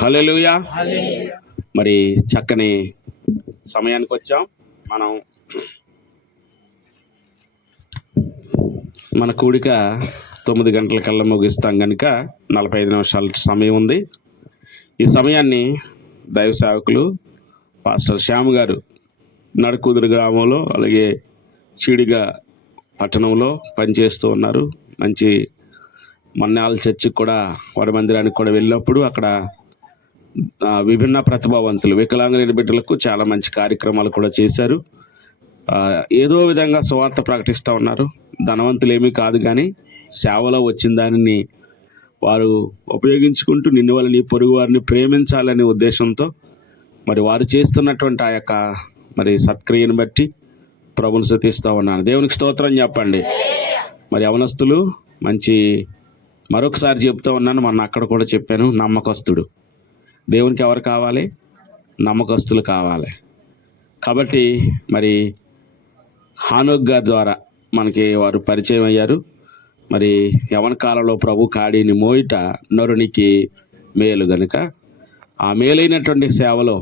హల్లెలూయా. మరి చక్కని సమయానికి వచ్చాం. మన కూడిక 9 గంటలకల్లా ముగిస్తాం కనుక 45 నిమిషాల సమయం ఉంది. ఈ సమయాన్ని దైవ సేవకులు పాస్టర్ శ్యామ్ గారు నడకూదురు గ్రామంలో అలాగే చీడిగా పట్టణంలో పనిచేస్తూ ఉన్నారు. మంచి మన్నాల చర్చికి కూడా వారి మందిరానికి కూడా వెళ్ళినప్పుడు అక్కడ విభిన్న ప్రతిభావంతులు వికలాంగులైన బిడ్డలకు చాలా మంచి కార్యక్రమాలు కూడా చేశారు. ఏదో విధంగా సువార్త ప్రకటిస్తూ ఉన్నారు. ధనవంతులు ఏమీ కాదు, కానీ సేవలో వచ్చిన దానిని వారు ఉపయోగించుకుంటూ నిన్ను వల్ల నీ పొరుగు వారిని ప్రేమించాలనే ఉద్దేశంతో మరి వారు చేస్తున్నటువంటి ఆ యొక్క మరి సత్క్రియను బట్టి ప్రభుని స్తుతిస్తూ ఉన్నాను. దేవునికి స్తోత్రం చెప్పండి. మరి యవనస్తులు మంచి, మరొకసారి చెప్తూ ఉన్నాను, మొన్న అక్కడ కూడా చెప్పాను, నమ్మకస్తుడు. దేవునికి ఎవరు కావాలి? నమ్మకస్తులు కావాలి. కాబట్టి మరి హానోక్ గారి ద్వారా మనకి వారు పరిచయం అయ్యారు. మరి యవన కాలంలో ప్రభు కాడిని మోయిట నరునికి మేలు గనుక ఆ మేలైనటువంటి సేవలో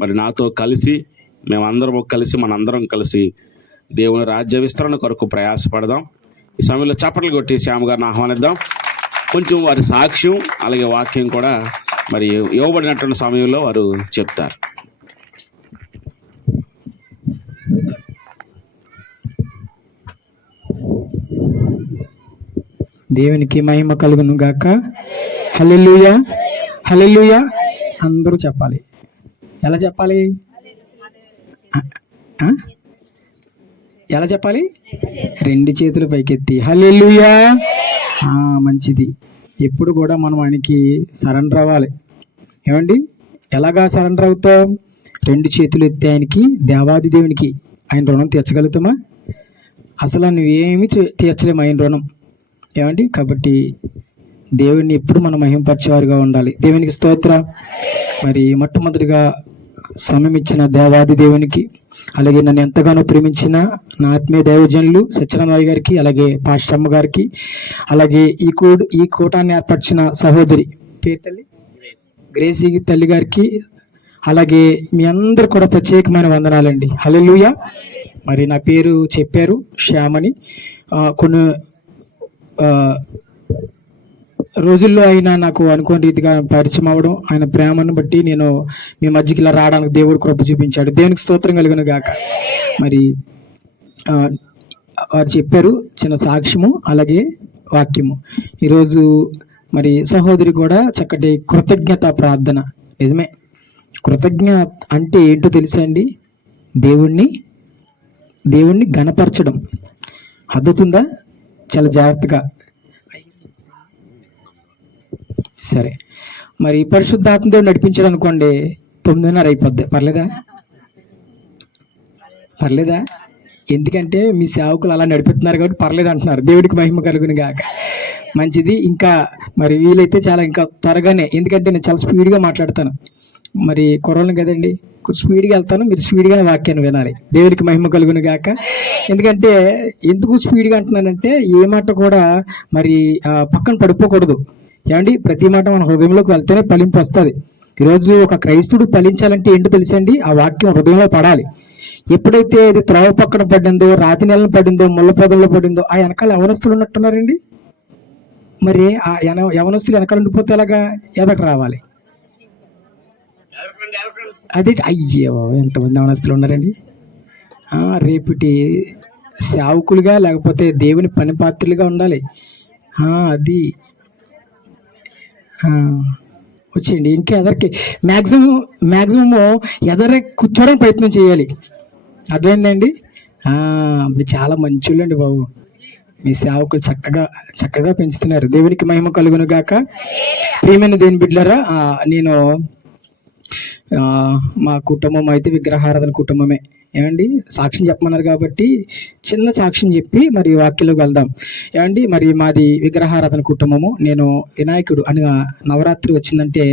మరి నాతో కలిసి మేమందరం కలిసి మనందరం కలిసి దేవుని రాజ్య విస్తరణ కొరకు ప్రయాసపడదాం. ఈ సమయంలో చప్పట్లు కొట్టి శ్యామ్ గారిని ఆహ్వానిద్దాం. కొంచెం వారి సాక్ష్యం అలాగే వాక్యం కూడా మరి ఇవ్వబడినటువంటి సమయంలో వారు చెప్తారు. దేవునికి మహిమ కలుగును గాక. హల్లెలూయా, హల్లెలూయా. అందరూ చెప్పాలి. ఎలా చెప్పాలి? ఎలా చెప్పాలి? 2 చేతులు పైకెత్తి హల్లెలూయా. మంచిది. ఎప్పుడు కూడా మనం ఆయనకి సరెండర్ అవ్వాలి. ఏమండి? ఎలాగా సరెండర్ అవుతాం? 2 చేతులు ఎత్తి ఆయనకి, దేవాది దేవునికి ఆయన రుణం తీర్చగలుగుతామా? అసలు నువ్వేమీ తీర్చలేము ఆయన రుణం. ఏమండి? కాబట్టి దేవుడిని ఎప్పుడు మనం మహింపరిచేవారుగా ఉండాలి. దేవునికి స్తోత్ర. మరి మొట్టమొదటిగా సమయం ఇచ్చిన దేవాది దేవునికి, అలాగే నన్ను ఎంతగానో ప్రేమించిన నా ఆత్మీయ దైవజనులు సత్యనారాయణ గారికి, అలాగే పాస్టమ్మ గారికి, అలాగే ఈ కూటాన్ని ఏర్పరిచిన సహోదరి పేరు తల్లి గ్రేసీ తల్లి గారికి, అలాగే మీ అందరు కూడా ప్రత్యేకమైన వందనాలండి. హల్లెలూయా. మరి నా పేరు చెప్పారు, శ్యామ్ అని. కొన్ని రోజుల్లో ఆయన నాకు అనుకోని రీతిగా పరిచయం అవ్వడం, ఆయన ప్రేమను బట్టి నేను మీ మధ్యకి ఇలా రావడానికి దేవుడు కృప చూపించాడు. దేవునికి స్తోత్రం కలుగును గాక. మరి వారు చెప్పారు చిన్న సాక్ష్యము అలాగే వాక్యము. ఈరోజు మరి సహోదరి కూడా చక్కటి కృతజ్ఞత ప్రార్థన. నిజమే, కృతజ్ఞ అంటే ఏంటో తెలుసా అండి? దేవుణ్ణి ఘనపరచడం. అర్థవుతుందా? చాలా జాగ్రత్తగా. సరే, మరి పరిశుద్ధాత్మతో నడిపించాడు అనుకోండి, 9:30 అయిపోద్ది. పర్లేదా? ఎందుకంటే మీ సేవకులు అలా నడిపిస్తున్నారు కాబట్టి పర్లేదు అంటున్నారు. దేవుడికి మహిమ కలుగును గాక. మంచిది. ఇంకా మరి వీలైతే చాలా ఇంకా త్వరగానే, ఎందుకంటే నేను చాలా స్పీడ్గా మాట్లాడతాను. మరి కుర్రలు కదండి, స్పీడ్గా వెళ్తాను, మీరు స్పీడ్గానే వాక్యాన్ని వినాలి. దేవుడికి మహిమ కలుగును గాక. ఎందుకంటే ఎందుకు స్పీడ్గా అంటున్నానంటే ఏ మాట కూడా మరి పక్కన పడిపోకూడదు. ఏమండి? ప్రతి మాట మన హృదయంలోకి వెళ్తేనే ఫలింపు వస్తుంది. ఈరోజు ఒక క్రైస్తుడు ఫలించాలంటే ఏంటో తెలుసండి? ఆ వాక్యం హృదయంలో పడాలి. ఎప్పుడైతే అది త్రోవ పక్కన పడిందో, రాతి నెలను పడిందో, ముళ్ళ పొదల్లో పడిందో, ఆ వెనకాల యవనస్తులు ఉన్నట్టున్నారండి. మరి ఆ యవనస్తులు వెనకాల ఉండిపోతే ఎలాగా? ఎదట రావాలి. అదే, అయ్యో ఎంతమంది యవనస్తులు ఉన్నారండి. రేపటి సేవకులుగా లేకపోతే దేవుని పని పాత్రలుగా ఉండాలి. అది వచ్చేయండి. ఇంకా ఎదరికి మ్యాక్సిమము ఎదరే కూర్చోడానికి ప్రయత్నం చేయాలి. అర్థమైందండి? మీరు చాలా మంచోళ్ళండి బాబు. మీ సేవకులు చక్కగా పెంచుతున్నారు. దేవునికి మహిమ కలుగును గాక. ప్రియమైన దేవుని బిడ్డలారా, నేను మా కుటుంబం అయితే విగ్రహారాధన కుటుంబమే. ఏమండి? సాక్ష్యం చెప్పమన్నారు కాబట్టి చిన్న సాక్ష్యం చెప్పి మరి వాక్యంలోకి వెళ్దాం. ఏమండి? మరి మాది విగ్రహారాధన కుటుంబము. నేను వినాయకుడు అని నవరాత్రి వచ్చిందంటే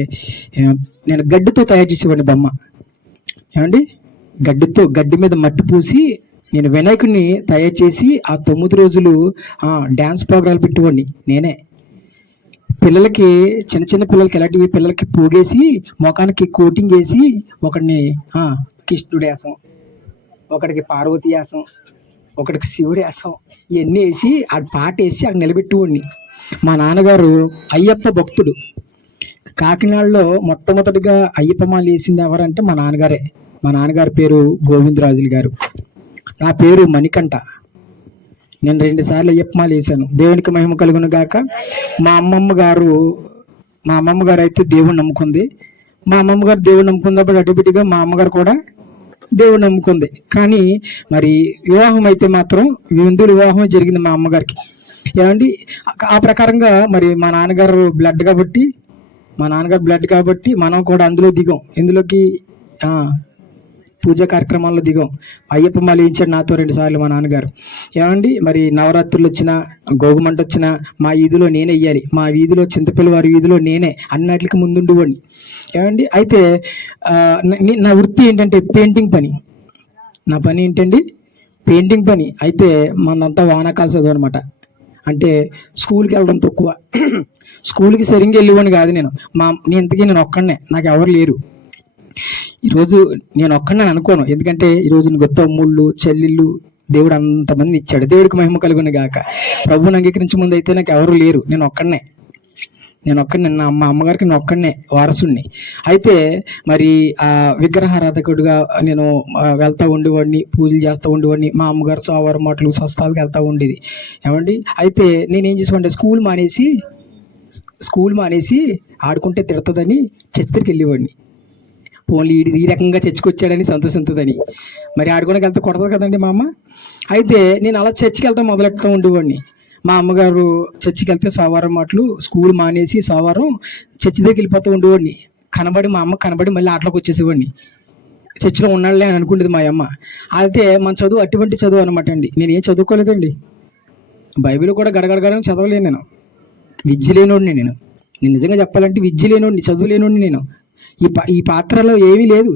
నేను గడ్డితో తయారు చేసేవాడిని బొమ్మ. ఏమండి? గడ్డి మీద మట్టి పూసి నేను వినాయకుడిని తయారు చేసి ఆ 9 రోజులు డ్యాన్స్ ప్రోగ్రాలు పెట్టేవాడిని నేనే. పిల్లలకి, చిన్న చిన్న పిల్లలకి ఎలాంటివి, పిల్లలకి పోగేసి ముఖానికి కోటింగ్ వేసి ఒకడిని కృష్ణుడి వేసం, ఒకడికి పార్వతి వేసం, ఒకడికి శివుడి వేసం, ఇవన్నీ వేసి ఆ పాట వేసి అక్కడ నిలబెట్టుకోండి. మా నాన్నగారు అయ్యప్ప భక్తుడు. కాకినాడలో మొట్టమొదటిగా అయ్యప్ప మాల వేసింది ఎవరంటే మా నాన్నగారే. మా నాన్నగారి పేరు గోవిందరాజులు గారు, నా పేరు మణికంఠ. నేను 2 సార్లు అయ్యప్ప మాల వేసాను. దేవునికి మహిమ కలుగును గాక. మా అమ్మమ్మ గారు అయితే దేవుని నమ్ముకుంది. మా అమ్మమ్మ గారు దేవుని నమ్ముకుంది కాబట్టి అటుబిటిగా మా అమ్మగారు కూడా దేవుని నమ్ముకుంది. కానీ మరి వివాహం అయితే మాత్రం హిందువుల వివాహం జరిగింది మా అమ్మగారికి. ఏమండి, ఆ ప్రకారంగా మరి మా నాన్నగారు బ్లడ్ కాబట్టి మనం కూడా అందులో దిగాం. ఇందులోకి పూజా కార్యక్రమాల్లో దిగాం. అయ్యప్ప మాల వేయించాడు నాతో 2 సార్లు మా నాన్నగారు. ఏమండి, మరి నవరాత్రులు వచ్చినా, గోగుమంట వచ్చినా మా వీధిలో నేనే వెయ్యాలి. మా వీధిలో చింతపల్లి వారి వీధిలో నేనే అన్నిటికి ముందుండివ్వండి. ఏమండి, అయితే నా వృత్తి ఏంటంటే పెయింటింగ్ పని. నా పని ఏంటండి? పెయింటింగ్ పని. అయితే మనంతా వానాకాల చదువు అనమాట. అంటే స్కూల్కి వెళ్ళడం తక్కువ. స్కూల్కి సరిగ్గా వెళ్ళేవాడిని కాదు నేను. ఇంతకీ నేను ఒక్కడనే, నాకు ఎవరు లేరు. ఈరోజు నేను ఒక్కడనే అనుకోను. ఎందుకంటే ఈరోజు గొప్ప తమ్ముళ్ళు, చెల్లెళ్ళు దేవుడు అంతమంది ఇచ్చాడు. దేవుడికి మహిమ కలుగును గాక. ప్రభువుని అంగీకరించే ముందు అయితే నాకు ఎవరు లేరు. నేను ఒక్కడనే. మా అమ్మగారికి నేను ఒక్కడనే వారసుడిని. అయితే మరి ఆ విగ్రహారాధకుడిగా నేను వెళ్తూ ఉండేవాడిని, పూజలు చేస్తూ ఉండేవాడిని. మా అమ్మగారు సోమవారం మాటలు స్వస్థాలకు వెళ్తూ ఉండేది. ఏమండి, అయితే నేనేం చేసామంటే స్కూల్ మానేసి ఆడుకుంటే తిడుతుందని చర్చికి వెళ్ళేవాడిని. పోన్లీ ఈ రకంగా చర్చికొచ్చాడని సంతోషిస్తుందని. మరి ఆడుకోవడానికి వెళ్తే కొడతారు కదండి మా అమ్మ. అయితే నేను అలా చర్చికి వెళ్తా మొదలెడుతూ ఉండేవాడిని. మా అమ్మగారు చర్చికి వెళ్తే సోమవారం మాటలు స్కూల్ మానేసి సోమవారం చర్చి దగ్గరికి వెళ్ళిపోతూ ఉండేవాడిని. మా అమ్మ కనబడి మళ్ళీ ఆటలోకి వచ్చేసేవాడిని. చర్చిలో ఉన్నాడులే అని అనుకుంటుంది మా అమ్మ. అయితే మన చదువు అటువంటి చదువు అనమాట అండి. నేను ఏం చదువుకోలేదండి. బైబిల్ కూడా గడగడగడని చదవలేను. నేను విద్య లేనోడిని. నేను నిజంగా చెప్పాలంటే విద్య లేనోడిని, చదువు లేనోడిని. నేను ఈ పాత్రలో ఏమీ లేదు.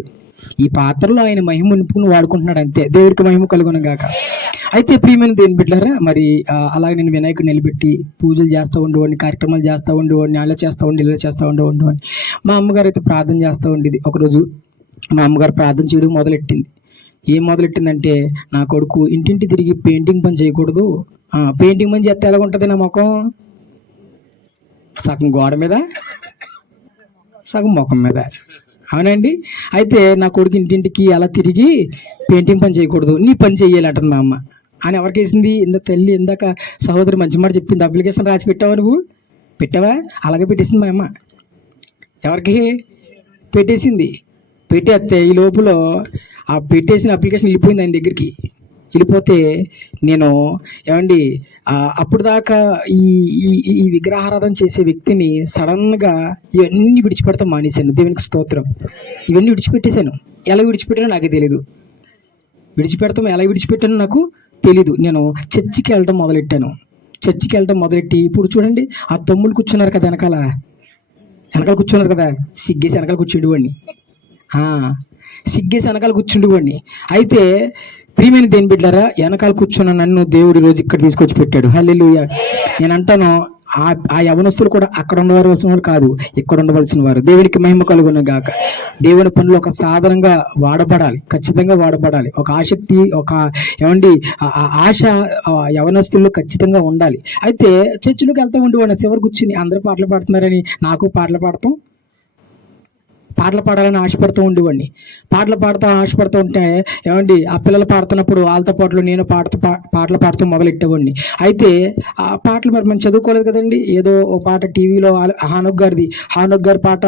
ఈ పాత్రలో ఆయన మహిమ నింపుకుని వాడుకుంటున్నాడు అంతే. దేవుడికి మహిమ కలుగును గాక. అయితే ప్రియమైన దేవుని బిడ్డలారా, మరి అలాగే నేను వినాయకుడు నిలబెట్టి పూజలు చేస్తూ ఉండేవాడిని, కార్యక్రమాలు చేస్తూ ఉండేవాడిని, అలా చేస్తూ ఉండేవాడిని. మా అమ్మగారు అయితే ప్రార్థన చేస్తూ ఉండేది. ఒకరోజు మా అమ్మగారు ప్రార్థన చేయడం మొదలెట్టింది. ఏం మొదలెట్టిందంటే, నా కొడుకు ఇంటింటి తిరిగి పెయింటింగ్ పని చేయకూడదు. పెయింటింగ్ పని చేస్తే ఎలా ఉంటుంది నా ముఖం? సగం గోడ మీద, సగం ముఖం మీద. అవునండి. అయితే నా కొడుకు ఇంటింటికి అలా తిరిగి పెయింటింగ్ పని చేయకూడదు, నీ పని చెయ్యాలంటుంది మా అమ్మ. అని ఎవరికి వేసింది? ఇందాక సహోదరి మంచి మాట చెప్పింది. అప్లికేషన్ రాసి పెట్టావా? అలాగే పెట్టేసింది మా అమ్మ. ఎవరికి పెట్టేసింది? పెట్టేస్తే ఈ లోపల ఆ పెట్టేసిన అప్లికేషన్ వెళ్ళిపోయింది ఆయన దగ్గరికి. వెళ్ళిపోతే నేను ఏమండి, అప్పుడు దాకా ఈ విగ్రహారాధన చేసే వ్యక్తిని సడన్గా ఇవన్నీ విడిచిపెడతాం మానేశాను. దేవునికి స్తోత్రం. ఇవన్నీ విడిచిపెట్టేశాను. ఎలా విడిచిపెట్టానో నాకే తెలీదు. ఎలా విడిచిపెట్టానో నాకు తెలీదు. నేను చర్చికి వెళ్ళడం మొదలెట్టి ఇప్పుడు చూడండి, ఆ తమ్ముళ్ళు కూర్చున్నారు కదా వెనకాల కూర్చున్నారు కదా, సిగ్గేసి వెనకాల కూర్చుండేవాడిని. అయితే ప్రియమైన దేని బిడ్డారా, వెనకాల కూర్చున్న నన్ను దేవుడు రోజు ఇక్కడ తీసుకొచ్చి పెట్టాడు. హల్లెలూయా. నేను అంటాను, ఆ యవనస్తులు కూడా అక్కడ ఉండవలసిన వారు కాదు, ఇక్కడ ఉండవలసిన వారు. దేవునికి మహిమ కలుగును గాక. దేవుని పనులు ఒక సాధనంగా వాడబడాలి, ఖచ్చితంగా వాడబడాలి. ఒక ఆసక్తి, ఆశ యవనస్తుల్లో ఖచ్చితంగా ఉండాలి. అయితే చర్చిలోకి వెళ్తూ ఉండేవాడిని. చివరి కూర్చుని అందరూ పాటలు పాడుతున్నారని నాకు పాటలు పాడాలని ఆశపడుతూ ఉండేవాడిని. పాటలు ఆశపడుతూ ఉంటే ఆ పిల్లలు పాడుతున్నప్పుడు వాళ్ళతో పాటలు నేను పాటలు పాడుతూ మొదలెట్టేవాడిని. అయితే ఆ పాటలు మరి మనం చదువుకోలేదు కదండి. ఏదో ఒక పాట టీవీలో హానోక్ గారి పాట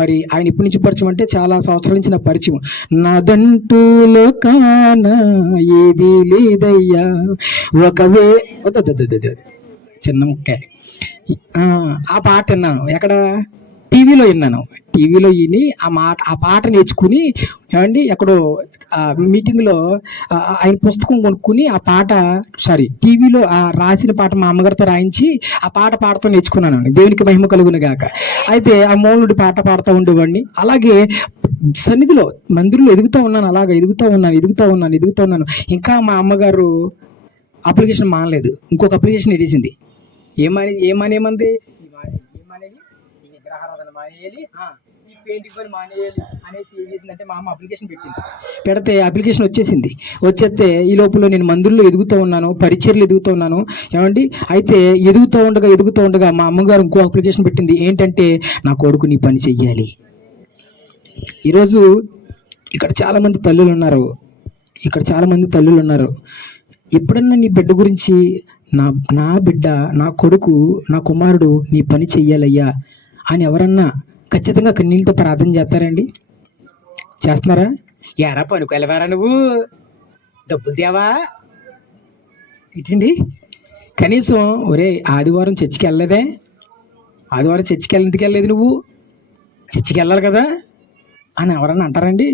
మరి ఆయన ఇప్పటి నుంచి పరిచయం అంటే చాలా సంవత్సరాల నుంచి నా పరిచయం. నాదంటూ లోకాన ఏది లేదయ్యా చిన్న ముక్క. ఆ పాట విన్నాను. ఎక్కడ? టీవీలో విని ఆ పాట నేర్చుకుని ఎక్కడో మీటింగ్లో ఆయన పుస్తకం కొనుక్కుని ఆ పాట టీవీలో రాసిన పాట మా అమ్మగారితో రాయించి ఆ పాట పాడుతూ నేర్చుకున్నాను. దేవునికి మహిమ కలుగును గాక. అయితే ఆ మూలుడి పాట పాడుతూ ఉండేవాడిని. అలాగే సన్నిధిలో మందిరంలో ఎదుగుతూ ఉన్నాను. ఇంకా మా అమ్మగారు అప్లికేషన్ మానలేదు, ఇంకొక అప్లికేషన్ ఎట్టేసింది. ఏమంది? మానేయాలి, ఈ పెయింటింగ్ పని మానేయాలి అనేసి ఏం చేసిందంటే మా అమ్మ అప్లికేషన్ పెట్టింది. పెడితే అప్లికేషన్ వచ్చేస్తే ఈ లోపల నేను మందుల్లో ఎదుగుతూ ఉన్నాను, పరిచర్లు ఎదుగుతూ ఉన్నాను. ఏమండి, అయితే ఎదుగుతూ ఉండగా మా అమ్మగారు ఇంకో అప్లికేషన్ పెట్టింది. ఏంటంటే నా కొడుకు నీ పని చెయ్యాలి. ఈరోజు ఇక్కడ చాలామంది తల్లులు ఉన్నారు. ఎప్పుడన్నా నీ బిడ్డ గురించి నా బిడ్డ, నా కొడుకు, నా కుమారుడు నీ పని చెయ్యాలయ్యా అని ఎవరన్నా ఖచ్చితంగా కన్నీళ్ళతో ప్రార్థన చేస్తారండి? చేస్తున్నారా? ఎరా పనికి వెళ్ళవారా నువ్వు, డబ్బులు తేవా ఏంటండి? కనీసం ఒరే ఆదివారం చర్చికి వెళ్ళలేదే, ఆదివారం చర్చికి ఎందుకు వెళ్ళలేదు నువ్వు, చర్చికి వెళ్ళాలి కదా అని ఎవరన్నా అంటారండి?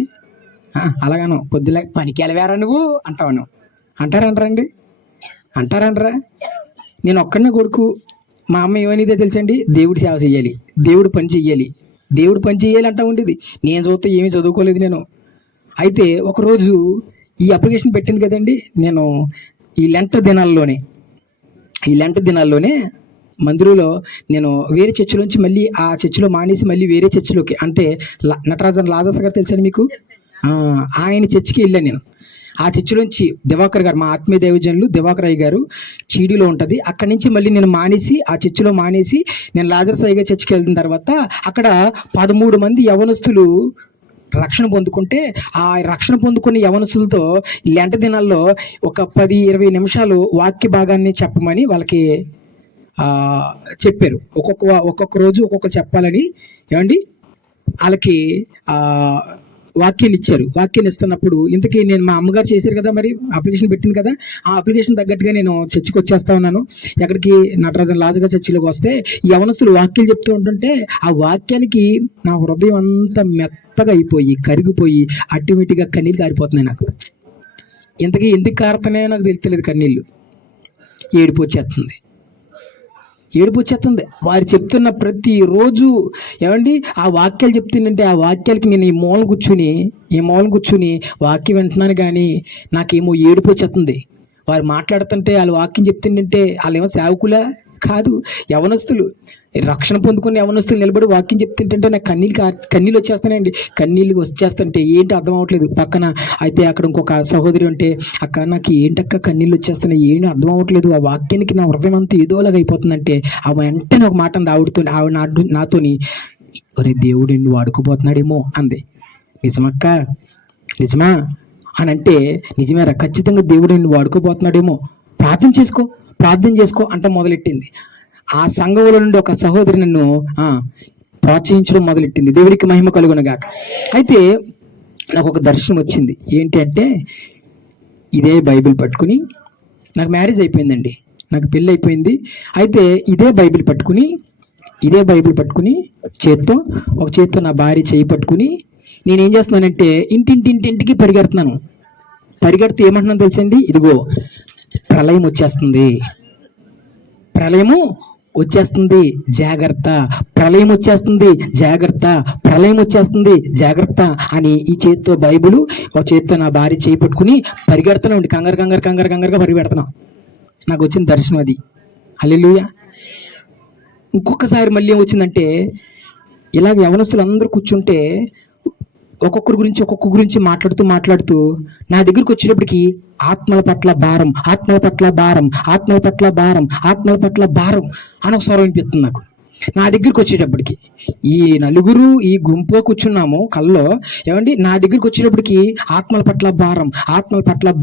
అలాగాను పొద్దులే పనికి వెళ్ళవారా నువ్వు అంటాను. అంటారండి? నేను ఒక్కడనే కొడుకు. మా అమ్మ ఏమనేదే తెలుసండి, దేవుడి సేవ చెయ్యాలి, దేవుడు పని చెయ్యాలి అంటా ఉండేది. నేను చూస్తే ఏమీ చదువుకోలేదు నేను. అయితే ఒకరోజు ఈ అప్లికేషన్ పెట్టింది కదండి, నేను ఈ లెంట దినాల్లోనే మందిరంలో నేను వేరే చర్చిలోంచి మళ్ళీ ఆ చర్చిలో మానేసి మళ్ళీ వేరే చర్చిలోకి, అంటే నటరాజన్ లాజర్స్ గారు తెలుసండి మీకు, ఆయన చర్చికి వెళ్ళాను నేను. ఆ చర్చిలోంచి దివాకర్ గారు, మా ఆత్మీయ దైవజనులు దివాకర్ అయ్య గారు చీడీలో ఉంటుంది, అక్కడి నుంచి మళ్ళీ నేను ఆ చర్చిలో మానేసి నేను లాజర్స్ అయ్య గారి చర్చికి వెళ్తున్న తర్వాత అక్కడ 13 మంది యవనస్తులు రక్షణ పొందుకుంటే, ఆ రక్షణ పొందుకునే యవనస్తులతో లెంట దినాల్లో ఒక 10-20 నిమిషాలు వాక్య భాగాన్ని చెప్పమని వాళ్ళకి చెప్పారు. ఒక్కొక్క రోజు ఒక్కొక్క చెప్పాలని ఏమండి వాళ్ళకి వాక్యాన్ని ఇచ్చారు. వాక్యాన్ని ఇస్తున్నప్పుడు ఇంతకీ నేను మా అమ్మగారు చేశారు కదా, మరి అప్లికేషన్ పెట్టింది కదా, ఆ అప్లికేషన్ తగ్గట్టుగా నేను చర్చికి వచ్చేస్తా ఉన్నాను. ఎక్కడికి? నటరాజన్ లాజగా చర్చిలోకి వస్తే యవనస్తులు వాక్యాలు చెప్తూ ఉంటుంటే ఆ వాక్యానికి నా హృదయం అంతా మెత్తగా అయిపోయి కరిగిపోయి ఆటోమేటిక్గా కన్నీళ్ళు కారిపోతున్నాయి నాకు. ఇంతకీ ఎందుకు కారుతున్నాయో నాకు తెలియలేదు. కన్నీళ్ళు ఏడుపు వచ్చేస్తుంది. వారు చెప్తున్న ప్రతిరోజు ఏమండి ఆ వాక్యాలు చెప్తుందంటే ఆ వాక్యాలకి నేను ఈ మూలం కూర్చుని వాక్యం వింటున్నాను, కానీ నాకేమో ఏడుపు వచ్చేస్తుంది. వారు మాట్లాడుతుంటే వాళ్ళు వాక్యం చెప్తుందంటే వాళ్ళు ఏమో సేవకులా కాదు, యవనస్తులు, రక్షణ పొందుకుని యవనస్తులు నిలబడి వాక్యం చెప్తుంటే నాకు కన్నీళ్ళు వచ్చేస్తానండి. కన్నీళ్ళు వచ్చేస్తుంటే ఏంటి అర్థం అవ్వట్లేదు. పక్కన అయితే అక్కడ ఇంకొక సహోదరి ఉంటే, అక్క నాకు ఏంటక్క కన్నీళ్ళు వచ్చేస్తున్నాయి, ఏంటి అర్థం అవ్వట్లేదు, ఆ వాక్యానికి నా హృదయం అంతా ఏదోలాగా అయిపోతుందంటే ఆ వెంటనే ఒక మాట ఆవిడ నాతోని, ఒరే దేవుడు నిన్ను వాడుకోపోతున్నాడేమో అంది. నిజమక్క, నిజమా అని అంటే, నిజమేరా, ఖచ్చితంగా దేవుడు నిన్ను వాడుకోపోతున్నాడేమో, ప్రార్థన చేసుకో అంట మొదలెట్టింది. ఆ సంఘంలో నుండి ఒక సహోదరి నన్ను ప్రోత్సహించడం మొదలెట్టింది. దేవుడికి మహిమ కలుగునగాక. అయితే నాకు ఒక దర్శనం వచ్చింది. ఏంటి అంటే, ఇదే బైబిల్ పట్టుకుని, నాకు మ్యారేజ్ అయిపోయిందండి, నాకు పెళ్ళి అయిపోయింది. అయితే ఇదే బైబిల్ పట్టుకుని ఒక చేత్తో నా భార్య చేయి పట్టుకుని నేనేం చేస్తున్నానంటే ఇంటింటికి పరిగెడుతూ ఏమంటున్నాను తెలుసండి, ఇదిగో ప్రళయం వచ్చేస్తుంది జాగ్రత్త, ప్రళయం వచ్చేస్తుంది జాగ్రత్త అని ఈ చేత్తో బైబిల్, ఒక చేత్తో నా భార్య చేయి పట్టుకుని పరిగెడుతున్నా ఉండి కంగారుగా పరిగెడుతున్నా. నాకు వచ్చిన దర్శనం అది. హల్లెలూయా. ఇంకొకసారి మళ్ళీ ఏమొచ్చిందంటే, ఇలాగ యవనస్తులు అందరూ కూర్చుంటే ఒక్కొక్క గురించి మాట్లాడుతూ నా దగ్గరికి వచ్చేటప్పటికి ఆత్మల పట్ల భారం అని ఒక స్వరం వినిపిస్తుంది నాకు. నా దగ్గరికి వచ్చేటప్పటికి ఈ నలుగురు ఈ గుంపు కూర్చున్నాము కల్లో, ఏమండి నా దగ్గరికి వచ్చేటప్పటికి ఆత్మల పట్ల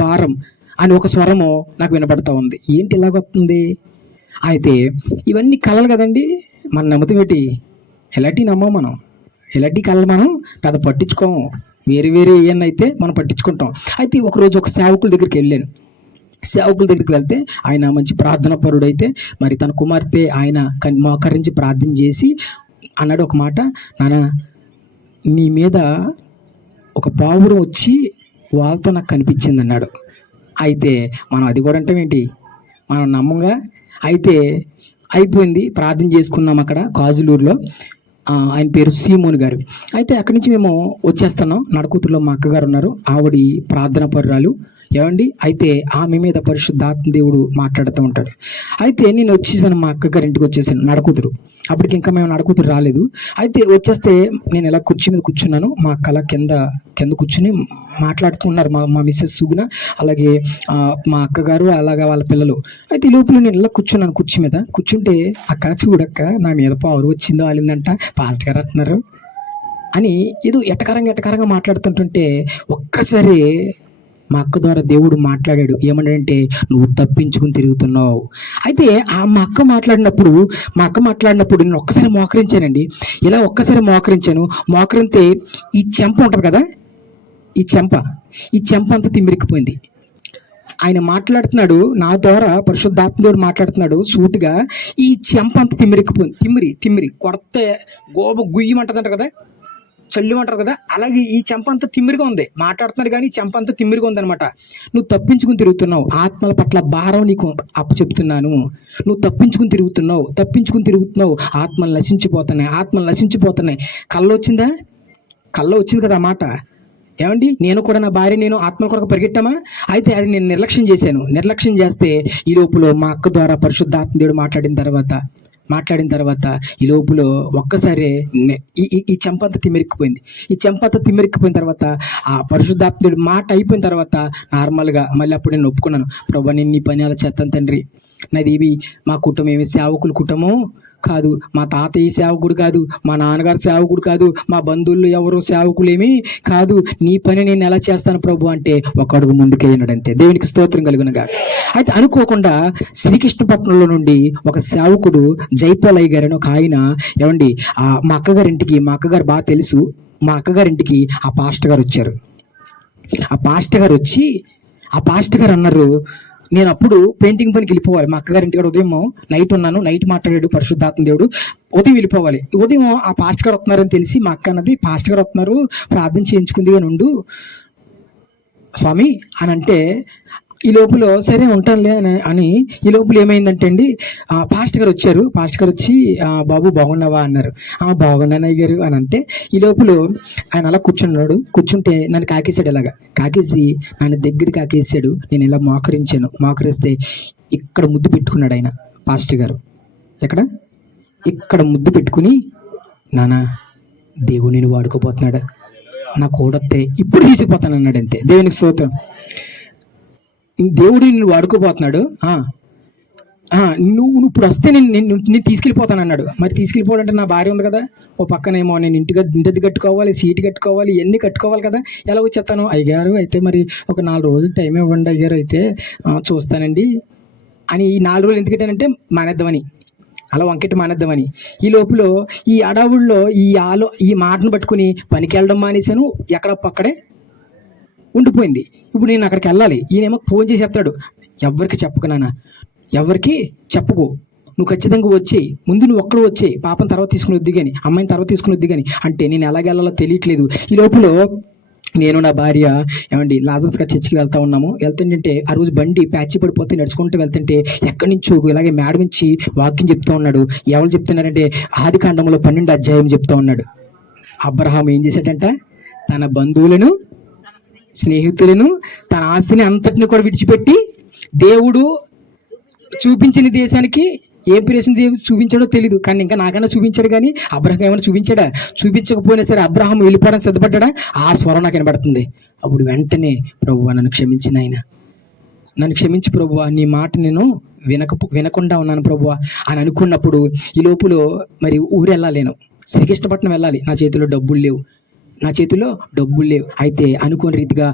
భారం అని ఒక స్వరము నాకు వినపడతా ఉంది. ఏంటి ఇలాగొస్తుంది? అయితే ఇవన్నీ కళలు కదండి, మనం నమ్ముతామేటి? ఎలాంటి నమ్మం మనం, ఎలాంటి కళలు మనం పెద్ద పట్టించుకోము. వేరే ఏమన్నా అయితే మనం పట్టించుకుంటాం. అయితే ఒకరోజు ఒక సేవకుల దగ్గరికి వెళ్తే ఆయన మంచి ప్రార్థన పరుడు అయితే, మరి తన కుమార్తె ఆయన మోకరించి ప్రార్థన చేసి అన్నాడు ఒక మాట, నాన్న నీ మీద ఒక పావురం వచ్చి వాళ్ళతో నాకు కనిపించింది అన్నాడు. అయితే మనం అది కూడా అంటే ఏంటి, మనం నమ్మంగా. అయితే అయిపోయింది, ప్రార్థన చేసుకున్నాం అక్కడ కాజులూరులో. ఆయన పేరు సీమోన్ గారు. అయితే అక్కడి నుంచి మేము వచ్చేస్తున్నాం. నడకూతురులో మా అక్కగారు ఉన్నారు, ఆవిడ ప్రార్థన పరురాలు. ఏమండి అయితే ఆమె మీద పరిశుద్ధాత్మ దేవుడు మాట్లాడుతూ ఉంటాడు. అయితే నేను వచ్చేసాను, మా అక్కగారి ఇంటికి వచ్చేసాను, నడకూతురు. అప్పటికి ఇంకా మేము నడకూతురు రాలేదు. అయితే వచ్చేస్తే నేను ఇలా కుర్చీ మీద కూర్చున్నాను, మా అక్క అలా కింద కింద కూర్చుని మాట్లాడుతూ ఉన్నారు, మా మిస్సెస్ సుగుణ, అలాగే మా అక్కగారు, అలాగే వాళ్ళ పిల్లలు. అయితే ఈ లోపల నేను ఇలా కూర్చున్నాను, కుర్చీ మీద కూర్చుంటే అక్క చూడక్క నా మీద పవర్ వచ్చిందో వాళ్ళిందంట, పాస్ట్ గారు అంటున్నారు అని ఏదో ఎటకరంగా మాట్లాడుతుంటుంటే ఒక్కసారి మా అక్క ద్వారా దేవుడు మాట్లాడాడు. ఏమన్నాడంటే, నువ్వు తప్పించుకుని తిరుగుతున్నావు. అయితే మా అక్క మాట్లాడినప్పుడు నేను ఒక్కసారి మోకరించానండి. ఇలా ఒక్కసారి మోకరిస్తే ఈ చెంప ఉంటుంది కదా, ఈ చెంప అంతా తిమ్మిరికిపోయింది. ఆయన మాట్లాడుతున్నాడు నా ద్వారా, పరిశుద్ధాత్మ దేవుడు మాట్లాడుతున్నాడు సూటిగా. ఈ చెంప అంతా తిమ్మిరికిపోయింది. తిమ్మిరి కొడితే గోబ గుయ్యమంటదంట కదా, చల్లుమంటారు కదా, అలాగే ఈ చెంప అంతా తిమ్మిరిగా ఉంది. మాట్లాడుతున్నాడు కానీ చెంప అంతా తిమ్మిరిగా ఉందనమాట. నువ్వు తప్పించుకుని తిరుగుతున్నావు, ఆత్మల పట్ల భారం నీకు అప్పచెప్తున్నాను. నువ్వు తప్పించుకుని తిరుగుతున్నావు. ఆత్మలు నశించిపోతున్నాయి. కళ్ళ వచ్చింది కదా ఆ మాట. ఏమండి, నేను కూడా నా భార్య నేను ఆత్మల కొరకు పరిగెట్టామా? అయితే అది నేను నిర్లక్ష్యం చేస్తే ఈ లోపల మా అక్క ద్వారా పరిశుద్ధాత్మ దేవుడు మాట్లాడిన తర్వాత ఈ లోపల ఒక్కసారి ఈ చెంపంతా తిమ్మిరిక్కిపోయిన తర్వాత ఆ పరిశుద్ధాత్ముడు మాట అయిపోయిన తర్వాత నార్మల్గా మళ్ళీ అప్పుడు నేను ఒప్పుకున్నాను, ప్రభా నేను నీ పని అలా చేస్తాను తండ్రి, నాది ఇవి మా కుటుంబం ఏమి సేవకుల కుటుంబం కాదు, మా తాతయ్య సేవకుడు కాదు, మా నాన్నగారు సేవకుడు కాదు, మా బంధువులు ఎవరు సేవకులేమీ కాదు, నీ పని నేను ఎలా చేస్తాను ప్రభు అంటే ఒక అడుగు ముందుకెళ్ళినాడు అంతే. దేవునికి స్తోత్రం కలుగునుగా. అయితే అనుకోకుండా శ్రీకృష్ణపట్నంలో నుండి ఒక సేవకుడు జైపాలయ్య గారు అని ఒక ఆయన, ఏమండి మా అక్కగారు బాగా తెలుసు, మా అక్కగారింటికి ఆ పాస్టర్ గారు వచ్చారు. ఆ పాస్టర్ గారు అన్నారు, నేను అప్పుడు పెయింటింగ్ పనికి వెళ్ళిపోవాలి, మా అక్కగారింటి కూడా ఉదయం నైట్ మాట్లాడాడు పరిశుద్ధాత్మ దేవుడు, ఉదయం వెళ్ళిపోవాలి. ఉదయం ఆ పాస్టర్ గారు వస్తున్నారని తెలిసి మా అక్క అన్నది, పాస్టర్ గారు వస్తున్నారు ప్రార్థన చేయించుకుంది అని ఉండు స్వామి అని అంటే, ఈ లోపల సరే ఉంటానులే అని ఈ లోపల ఏమైందంటే అండి, పాస్టర్ గారు వచ్చి బాబు బాగున్నావా అన్నారు. బాగున్నాను అయ్య గారు అని అంటే, ఈ లోపల ఆయన అలా కూర్చుంటే నన్ను కాకేసి నన్ను దగ్గర కాకేసాడు. నేను ఇలా మోకరిస్తే ఇక్కడ ముద్దు పెట్టుకున్నాడు ఆయన పాస్టర్ గారు. ఇక్కడ ముద్దు పెట్టుకుని, నానా దేవుడు నేను వాడుకోపోతున్నాడా, నా కోడొత్తే ఇప్పుడు తీసిపోతాను అన్నాడు అంతే. దేవునికి స్తోత్రం. దేవుడు నిన్ను వాడుకోపోతున్నాడు, నువ్వు ఇప్పుడు వస్తే నేను తీసుకెళ్ళిపోతాను అన్నాడు. మరి తీసుకెళ్ళిపోవాలంటే నా భార్య ఉంది కదా, ఓ పక్కనేమో నేను ఇంటిది కట్టుకోవాలి, సీటు కట్టుకోవాలి, ఇవన్నీ కట్టుకోవాలి కదా, ఎలా వచ్చేస్తాను అయ్యగారు, అయితే మరి ఒక 4 రోజులు టైం ఇవ్వండి అయ్యారు, అయితే చూస్తానండి అని. ఈ 4 రోజులు ఎందుకంటేనంటే మానేద్దామని, అలా వంకెట్టి మానేద్దామని. ఈ లోపల ఈ అడవుల్లో ఈ మాటను పట్టుకుని పనికి వెళ్ళడం మానేశాను, ఎక్కడ పక్కడే ఉండిపోయింది. ఇప్పుడు నేను అక్కడికి వెళ్ళాలి, ఈయనేమో ఫోన్ చేసేస్తాడు, ఎవరికి చెప్పకు నాన్న, ఎవరికి చెప్పుకో, నువ్వు ఖచ్చితంగా వచ్చేయి, ముందు నువ్వు ఒక్కడు వచ్చేయి, పాపం తర్వాత తీసుకుని వద్దు కానీ, అమ్మాయిని తర్వాత తీసుకుని వద్దు కానీ అంటే నేను ఎలాగెళ్ళాలో తెలియట్లేదు. ఈ లోపల నేను నా భార్య ఏమండి లాజర్స్ గారి చర్చికి వెళ్తుంటే ఆ రోజు బండి ప్యాచి పడిపోతే నడుచుకుంటూ వెళ్తుంటే ఎక్కడి నుంచో ఇలాగే మేడ నుంచి వాక్యం చెప్తా ఉన్నాడు. ఎవరు చెప్తున్నారంటే ఆదికాండంలో 12వ అధ్యాయం చెప్తా ఉన్నాడు. అబ్రహాం ఏం చేశాడంట, తన బంధువులను, స్నేహితులను, తన ఆస్తిని అంతటిని కూడా విడిచిపెట్టి దేవుడు చూపించిన దేశానికి ఏ ప్రేషన్ చూపించాడో తెలియదు, కానీ ఇంకా నాకన్నా చూపించాడు. కానీ అబ్రహాం ఏమైనా చూపించాడా? చూపించకపోయినా సరే అబ్రహాం వెళ్ళిపోవడానికి సిద్ధపడ్డా? ఆ స్వరం నాకు వినబడుతుంది. అప్పుడు వెంటనే ప్రభువా నన్ను క్షమించిన ఆయన, నన్ను క్షమించి ప్రభువా, నీ మాట నేను వినకుండా ఉన్నాను ప్రభువా అని అనుకున్నప్పుడు ఈ లోపల మరి ఊరు వెళ్ళాలేను, శ్రీకృష్ణపట్నం వెళ్ళాలి. నా చేతిలో డబ్బులు లేవు. అయితే అనుకోని రీతిగా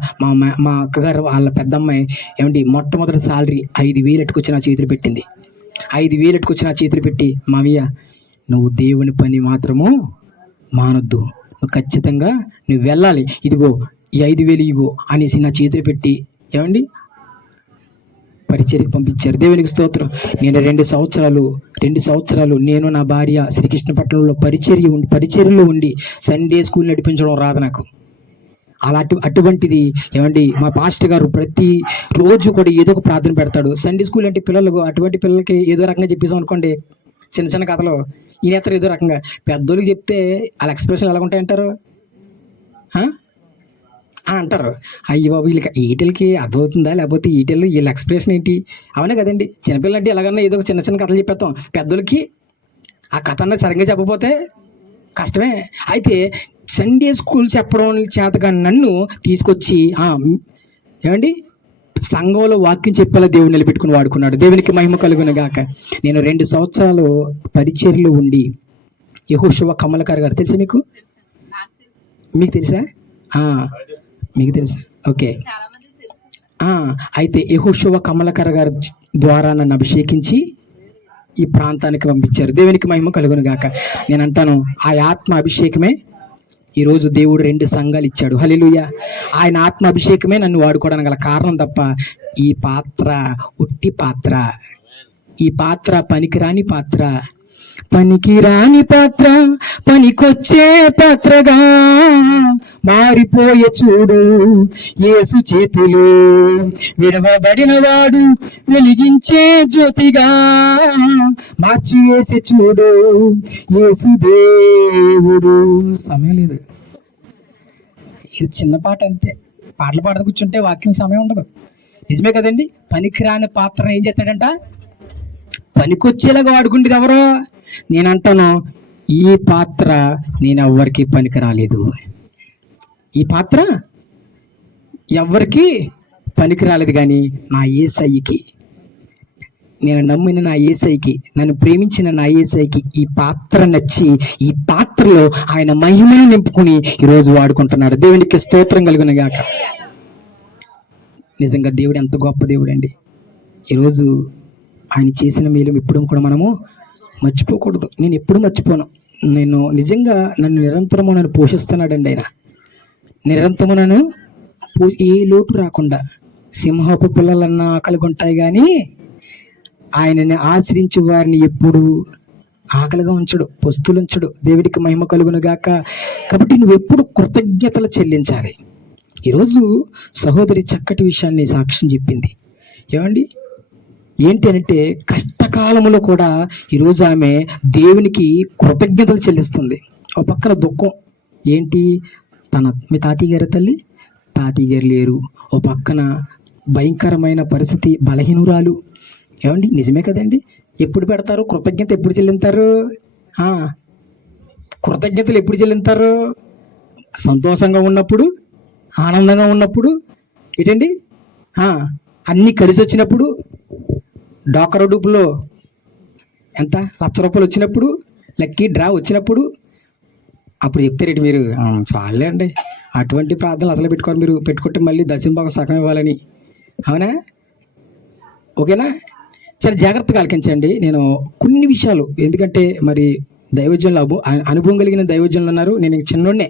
మా అక్కగారు వాళ్ళ పెద్దమ్మాయి ఏమండి మొట్టమొదటి సాలరీ 5,000 ఎట్టుకొచ్చి నా చేతులు పెట్టింది. 5,000 ఎట్టుకొచ్చి నా చేతులు పెట్టి, మావయ్య నువ్వు దేవుని పని మాత్రము మానొద్దు, నువ్వు ఖచ్చితంగా నువ్వు వెళ్ళాలి, ఇదిగో ఈ 5,000 ఇగో అనేసి నా చేతులు పెట్టి ఏమండి పరిచర్యకు పంపించారు. దేవునికి స్తోత్రం. నేను 2 సంవత్సరాలు నేను నా భార్య శ్రీకృష్ణపట్నంలో పరిచర్యలో ఉండి సండే స్కూల్ నడిపించడం రాదు నాకు. అటువంటిది ఏమండి మా పాస్టర్ గారు ప్రతి రోజు కూడా ఏదో ఒక ప్రార్థన పెడతాడు. సండే స్కూల్ అంటే అటువంటి పిల్లలకి ఏదో రకంగా చెప్పేసాం అనుకోండి, చిన్న కథలు ఈయన ఏదో రకంగా, పెద్దోళ్ళకి చెప్తే వాళ్ళ ఎక్స్ప్రెషన్ ఎలా ఉంటాయంటారు, అంటారు. అయ్యో బాబు వీళ్ళకి ఈటలకి అర్థమవుతుందా, లేకపోతే ఈటలు వీళ్ళ ఎక్స్ప్రెషన్ ఏంటి? అవునా కదండి. చిన్నపిల్లలు అంటే ఎలాగన్నా ఏదో ఒక చిన్న చిన్న కథలు చెప్పేస్తాం. పెద్దలకి ఆ కథ అన్నది సరిగ్గా చెప్పకపోతే కష్టమే. అయితే సండే స్కూల్ చెప్పడం చేతగా నన్ను తీసుకొచ్చి ఏమండి సంఘంలో వాక్యం చెప్పేలా దేవుడు నిలబెట్టుకుని వాడుకున్నాడు. దేవునికి మహిమ కలుగును గాక. నేను 2 సంవత్సరాలు పరిచర్యలో ఉండి యెహోషువ కమలకర్ గారు తెలుసా మీకు? మీకు తెలుసా? మీకు తెలుసా? ఓకే. అయితే యెహోషువ కమలకర్ గారి ద్వారా నన్ను అభిషేకించి ఈ ప్రాంతానికి పంపించారు. దేవునికి మహిమ కలుగును గాక. నేను అంటాను ఆ ఆత్మ అభిషేకమే ఈరోజు దేవుడు 2 సంఘాలు ఇచ్చాడు. హల్లెలూయా. ఆయన ఆత్మ అభిషేకమే నన్ను వాడుకోవడానికి గల కారణం తప్ప ఈ పాత్ర ఉట్టి పాత్ర, ఈ పాత్ర పనికిరాని పాత్ర, పనికిరాని పాత్ర పనికొచ్చే పాత్రగా మారిపోయే చూడు యేసు చేతులు. విడవబడిన వాడు వెలిగించే జ్యోతిగా మార్చివేసే చూడు యేసు దేవుడు. సమయం లేదు, ఇది చిన్న పాట అంతే. పాటలు పాడుతూ కూర్చుంటే వాక్యం సమయం ఉండదు. నిజమే కదండి. పనికిరాని పాత్ర ఏం చేస్తాడంట? పనికొచ్చేలాగా వాడుకుంటుంది ఎవరో. నేనంటాను ఈ పాత్ర నేను ఎవ్వరికి పనికి రాలేదు. ఈ పాత్ర ఎవ్వరికి పనికి రాలేదు, కానీ నా యేసయ్యకి, నేను నమ్మిన నా యేసయ్యకి, నన్ను ప్రేమించిన నా యేసయ్యకి ఈ పాత్ర నచ్చి ఈ పాత్రలో ఆయన మహిమను నింపుకుని ఈరోజు వాడుకుంటున్నాడు. దేవునికి స్తోత్రం కలుగును గాక. నిజంగా దేవుడు ఎంత గొప్ప దేవుడు అండి. ఈరోజు ఆయన చేసిన మేలు ఎప్పుడు కూడా మనము మర్చిపోకూడదు. నేను ఎప్పుడు మర్చిపోను. నేను నిజంగా నన్ను నిరంతరము నన్ను పోషిస్తున్నాడండి ఆయన. నిరంతరము నన్ను ఏ లోటు రాకుండా. సింహపు పిల్లలన్న ఆకలిగా ఉంటాయి, కానీ ఆయనని ఆశ్రయించే వారిని ఎప్పుడు ఆకలిగా ఉంచడు, పస్తులు ఉంచడు. దేవుడికి మహిమ కలుగును గాక. కాబట్టి నువ్వు ఎప్పుడు కృతజ్ఞతలు చెల్లించాలి. ఈరోజు సహోదరి చక్కటి విషయాన్ని సాక్ష్యం చెప్పింది. ఏమండి ఏంటి అంటే కష్టకాలంలో కూడా ఈరోజు ఆమె దేవునికి కృతజ్ఞతలు చెల్లిస్తుంది. ఒక పక్కన దుఃఖం ఏంటి, మీ తాతయ్య గారి తాతయ్య గారు లేరు. ఓ పక్కన భయంకరమైన పరిస్థితి, బలహీనురాలు. ఏమండి నిజమే కదండి. ఎప్పుడు పెడతారు కృతజ్ఞత? ఎప్పుడు చెల్లింతారు? కృతజ్ఞతలు ఎప్పుడు చెల్లింతారు? సంతోషంగా ఉన్నప్పుడు, ఆనందంగా ఉన్నప్పుడు, ఏంటండి అన్నీ కలిసి వచ్చినప్పుడు, డాకర్ డూపులో ఎంత ₹1,00,000 వచ్చినప్పుడు, లక్కీ డ్రా వచ్చినప్పుడు, అప్పుడు చెప్తారేంటి మీరు? చాలే అండి, అటువంటి ప్రార్థనలు అసలు పెట్టుకోరు మీరు. పెట్టుకుంటే మళ్ళీ దశంభాగం సగం ఇవ్వాలని. అవునా? ఓకేనా? చాలా జాగ్రత్తగా ఆలకించండి. నేను కొన్ని విషయాలు, ఎందుకంటే మరి దైవజనులు అనుభవం కలిగిన దైవజనులు ఉన్నారు. నేను చిన్నోడ్నే.